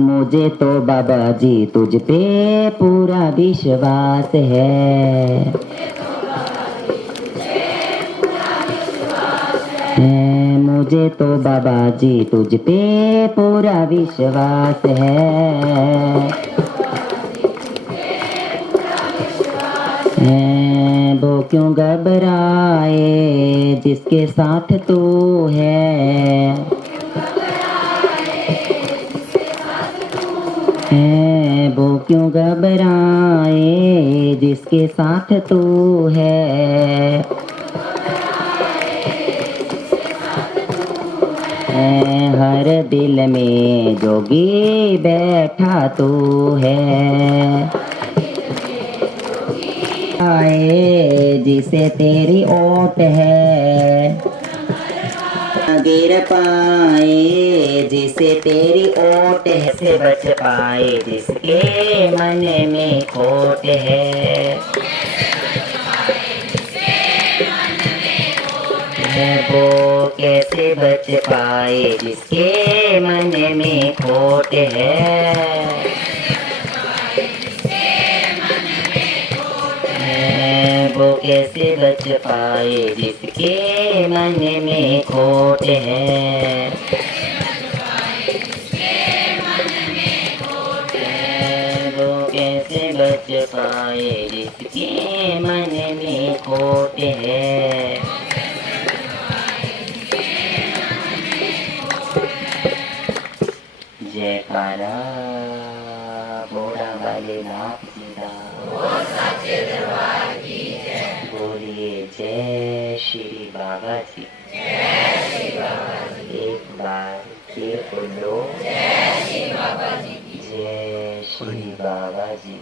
मुझे तो बाबा जी तुझ पे पूरा विश्वास है। मुझे तो बाबा जी तुझ पे पूरा विश्वास है। वो क्यों घबराए जिसके साथ तू है। वो क्यों घबराए जिसके साथ तू है। हर दिल में जोगी बैठा तू है। आए जिसे तेरी ओट है, गिर पाए जिसे तेरी ओट है, से बच पाए जिसके मन में खोट है। वो कैसे बच पाए जिसके मन में खोट है। वो कैसे बच पाए जिसके मन में खोट है। वो कैसे बच पाए जिसके मन में खोट है। जयकारा बोरा वाले नाथ जी का, बोलिए जय श्री बाबा जी। एक बार फिर बोलो जय श्री बाबा जी।